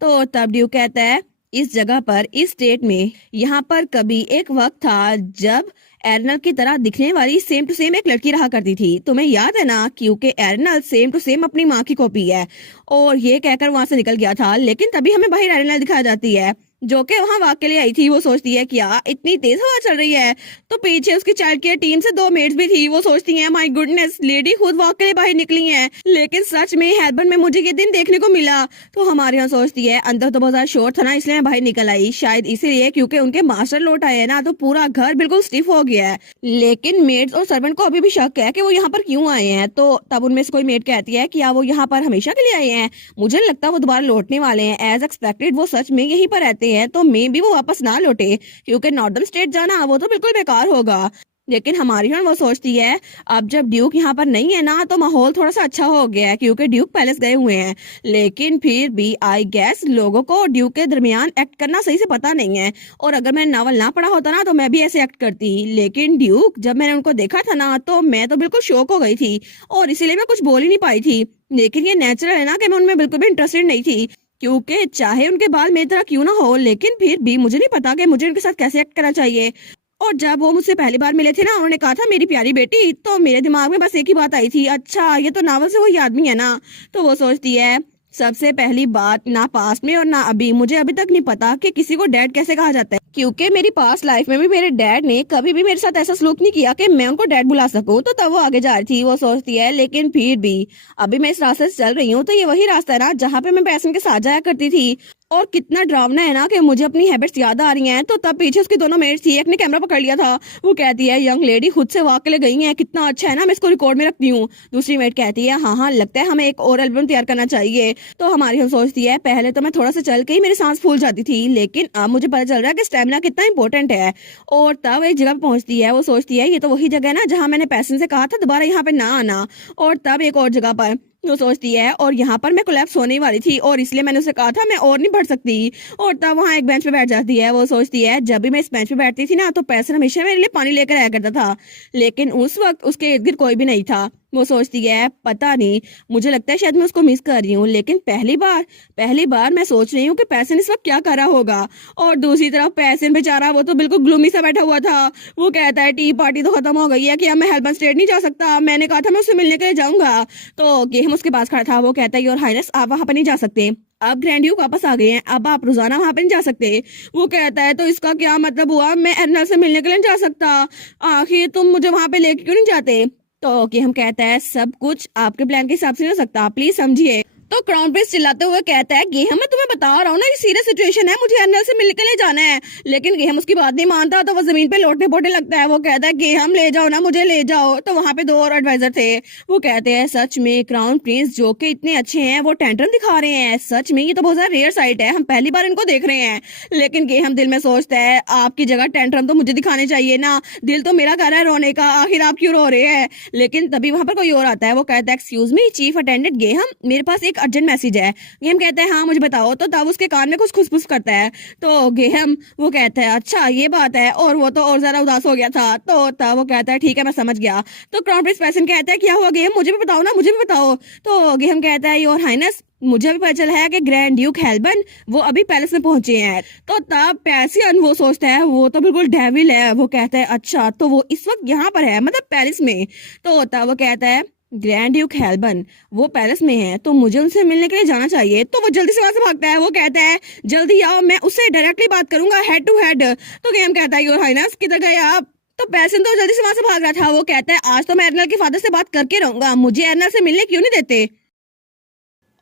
तो तब ड्यूक कहता है इस जगह पर इस स्टेट में यहाँ पर कभी एक वक्त था जब एरिनल की तरह दिखने वाली सेम टू सेम एक लड़की रहा करती थी, तुम्हें याद है ना, क्योंकि एरिनल सेम टू सेम अपनी माँ की कॉपी है। और ये कहकर वहां से निकल गया था, लेकिन तभी हमें बाहर एरिनल दिखाई जाती है। जो कि वहां वॉक के लिए आई थी। वो सोचती है क्या इतनी तेज हवा चल रही है। तो पीछे उसकी चाइल्ड केयर टीम से 2 मेड्स भी थी। वो सोचती हैं माय गुडनेस, लेडी खुद वॉक के लिए बाहर निकली हैं। लेकिन सच में हेल्बन में मुझे ये दिन देखने को मिला। तो हमारे यहाँ सोचती है अंदर तो बहुत ज्यादा शोर था ना, इसलिए मैं बाहर निकल आई, शायद इसीलिए क्योंकि उनके मास्टर लौट आए हैं ना, तो पूरा घर बिल्कुल स्टिफ हो गया है। लेकिन मेड्स और सर्वेंट को अभी भी शक है कि वो यहाँ पर क्यों आए हैं। तो तब उनमें से कोई मेड कहती है कि वो यहाँ पर हमेशा के लिए आए हैं, मुझे नहीं लगता वो दोबारा लौटने वाले हैं। एज एक्सपेक्टेड वो सच में यहीं पर रहते हैं, तो मे भी वो वापस ना लौटे, क्योंकि नॉर्दर्न स्टेट जाना वो तो बिल्कुल बेकार होगा। लेकिन हमारी वो सोचती है अब जब ड्यूक यहाँ पर नहीं है ना, तो माहौल थोड़ा सा अच्छा हो गया है क्योंकि ड्यूक पैलेस गए हुए हैं। लेकिन फिर भी आई गेस लोगों को ड्यूक के दरमियान एक्ट करना सही से पता नहीं है, और अगर मैंने नावल ना पढ़ा होता ना तो मैं भी ऐसे एक्ट करती। लेकिन ड्यूक जब मैंने उनको देखा था ना, तो मैं तो बिल्कुल शॉक हो गई थी, और इसीलिए मैं कुछ बोल ही नहीं पाई थी। लेकिन ये नेचुरल है ना कि मैं उनमें बिल्कुल भी इंटरेस्टेड नहीं थी, क्योंकि चाहे उनके बाल मेरी तरह क्यों ना हो, लेकिन फिर भी मुझे नहीं पता कि मुझे उनके साथ कैसे एक्ट करना चाहिए। और जब वो मुझसे पहली बार मिले थे ना, उन्होंने कहा था मेरी प्यारी बेटी, तो मेरे दिमाग में बस एक ही बात आई थी, अच्छा ये तो नावल से वही आदमी है ना। तो वो सोचती है सबसे पहली बात, ना पास्ट में और ना अभी मुझे अभी तक नहीं पता कि किसी को डैड कैसे कहा जाता है, क्योंकि मेरी पास्ट लाइफ में भी मेरे डैड ने कभी भी मेरे साथ ऐसा सलूक नहीं किया कि मैं उनको डैड बुला सकूं। तो तब वो आगे जा रही थी। वो सोचती है लेकिन फिर भी अभी मैं इस रास्ते से चल रही हूँ, तो ये वही रास्ता है ना जहाँ पे मैं पैसन के साथ जाया करती थी। और कितना डरावना है ना कि मुझे अपनी हैबिट्स याद आ रही हैं। तो तब पीछे उसकी दोनों मेट्स थी, एक ने कैमरा पकड़ लिया था। वो कहती है यंग लेडी खुद से वॉक के लिए गई है, कितना अच्छा है ना, मैं इसको रिकॉर्ड में रखती हूँ। दूसरी मेट कहती है हाँ हाँ, लगता है हमें एक और एल्बम तैयार करना चाहिए। तो हमारी हम सोचती है पहले तो मैं थोड़ा सा चल के ही मेरी सांस फूल जाती थी, लेकिन अब मुझे पता चल रहा है कि स्टेमिना कितना इंपॉर्टेंट है। और तब एक जगह पहुंचती है। वो सोचती है ये तो वही जगह है ना जहाँ मैंने पैसन से कहा था दोबारा यहाँ पे ना आना। और तब एक और जगह पर वो सोचती है और यहाँ पर मैं कोलैप्स होने वाली थी, और इसलिए मैंने उसे कहा था मैं और नहीं बढ़ सकती। और तब वहाँ एक बेंच पे बैठ जाती है। वो सोचती है जब भी मैं इस बेंच पे बैठती थी ना, तो पैसन हमेशा मेरे लिए पानी लेकर आया करता था, लेकिन उस वक्त उसके इर्द गिर्द कोई भी नहीं था। वो सोचती है पता नहीं, मुझे लगता है शायद मैं उसको मिस कर रही हूँ, लेकिन पहली बार मैं सोच रही हूँ कि पैसन इस वक्त क्या कर रहा होगा। और दूसरी तरफ पैसन बेचारा वो तो बिल्कुल ग्लूमी सा बैठा हुआ था। वो कहता है टी पार्टी तो खत्म हो गई है कि अब मैं हेल्बन स्टेट नहीं जा सकता, मैंने कहा था मैं उससे मिलने के लिए जाऊंगा। तो गेहम उसके पास खड़ा था। वो कहता है योर हाइनेस आप वहां पर नहीं जा सकते, अब ग्रैंड ड्यूक वापस आ गए हैं, अब आप रोजाना वहां पर नहीं जा सकते। वो कहता है तो इसका क्या मतलब हुआ, मैं एर्नल से मिलने के लिए नहीं जा सकता, आखिर तुम मुझे वहां पे लेके क्यों नहीं जाते। तो कि हम कहता है सब कुछ आपके प्लान के हिसाब से नहीं हो सकता, प्लीज समझिए। तो क्राउन प्रिंस चिल्लाते हुए कहता है गेहम मैं तुम्हें बता रहा हूँ ना, ये सीरियस सिचुएशन है, मुझे अर्नल से मिलने के लिए जाना है। लेकिन गेहम उसकी बात नहीं मानता, तो वो जमीन पे लोटने पोटने लगता है। वो कहता है गेहम ले जाओ ना, मुझे ले जाओ। तो वहां पे 2 और एडवाइजर थे। वो कहते हैं सच में क्राउन प्रिंस जो कि इतने अच्छे हैं वो टेंट्रम दिखा रहे हैं, सच में ये तो बहुत ज्यादा रेयर साइट है, हम पहली बार इनको देख रहे हैं। लेकिन गेहम दिल में सोचता है आपकी जगह टेंट्रम तो मुझे दिखाने चाहिए ना, दिल तो मेरा कर रहा है रोने का, आखिर आप क्यों रो रहे हैं। लेकिन तभी वहां पर कोई और आता है। वो कहता है एक्सक्यूज मी चीफ अटेंडेंट गेहम, मेरे पास एक अर्जेंट मैसेज है। गेहम कहता है हाँ मुझे बताओ। तो तब उसके कान में कुछ खुसफुस करता है। तो गेहम वो कहता है अच्छा ये बात है, और वो तो और ज्यादा उदास हो गया था। तो तब वो कहता है ठीक है मैं समझ गया। तो क्राउन प्रिंस पैसन कहता है क्या हुआ गेहम, मुझे भी बताओ ना, मुझे भी बताओ। तो गेहम कहता है योर हाइनेस मुझे भी पता चला है कि ग्रैंड ड्यूक हेल्बन वो अभी पैलेस में पहुंचे हैं। तो तब पैसियन वो सोचता है वो तो बिल्कुल डेविल है। वो कहता है अच्छा तो वो इस वक्त यहाँ पर है, मतलब पैलेस में। तो तब वो कहता है ग्रैंड ड्यूक हेल्बन वो पैलेस में है, तो मुझे उनसे मिलने के लिए जाना चाहिए। तो वो जल्दी से वहां से भागता है। वो कहता है जल्दी आओ, मैं उससे डायरेक्टली बात करूंगा हेड टू हेड। तो गेम कहता है योर हाइनेस किधर गए आप। तो पैसन तो जल्दी से वहां से भाग रहा था। वो कहता है आज तो मैं एर्नल के फादर से बात करके रहूंगा, मुझे एर्नल से मिलने क्यों नहीं देते।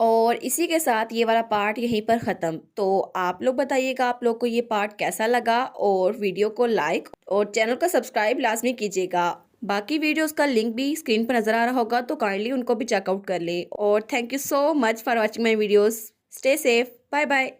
और इसी के साथ ये वाला पार्ट यहीं पर ख़त्म। तो आप लोग बताइएगा आप लोग को ये पार्ट कैसा लगा, और वीडियो को लाइक और चैनल को सब्सक्राइब लाजमी कीजिएगा। बाकी वीडियोस का लिंक भी स्क्रीन पर नज़र आ रहा होगा, तो काइंडली उनको भी चेकआउट कर लें। और thank you so much for watching my videos. Stay safe, bye bye.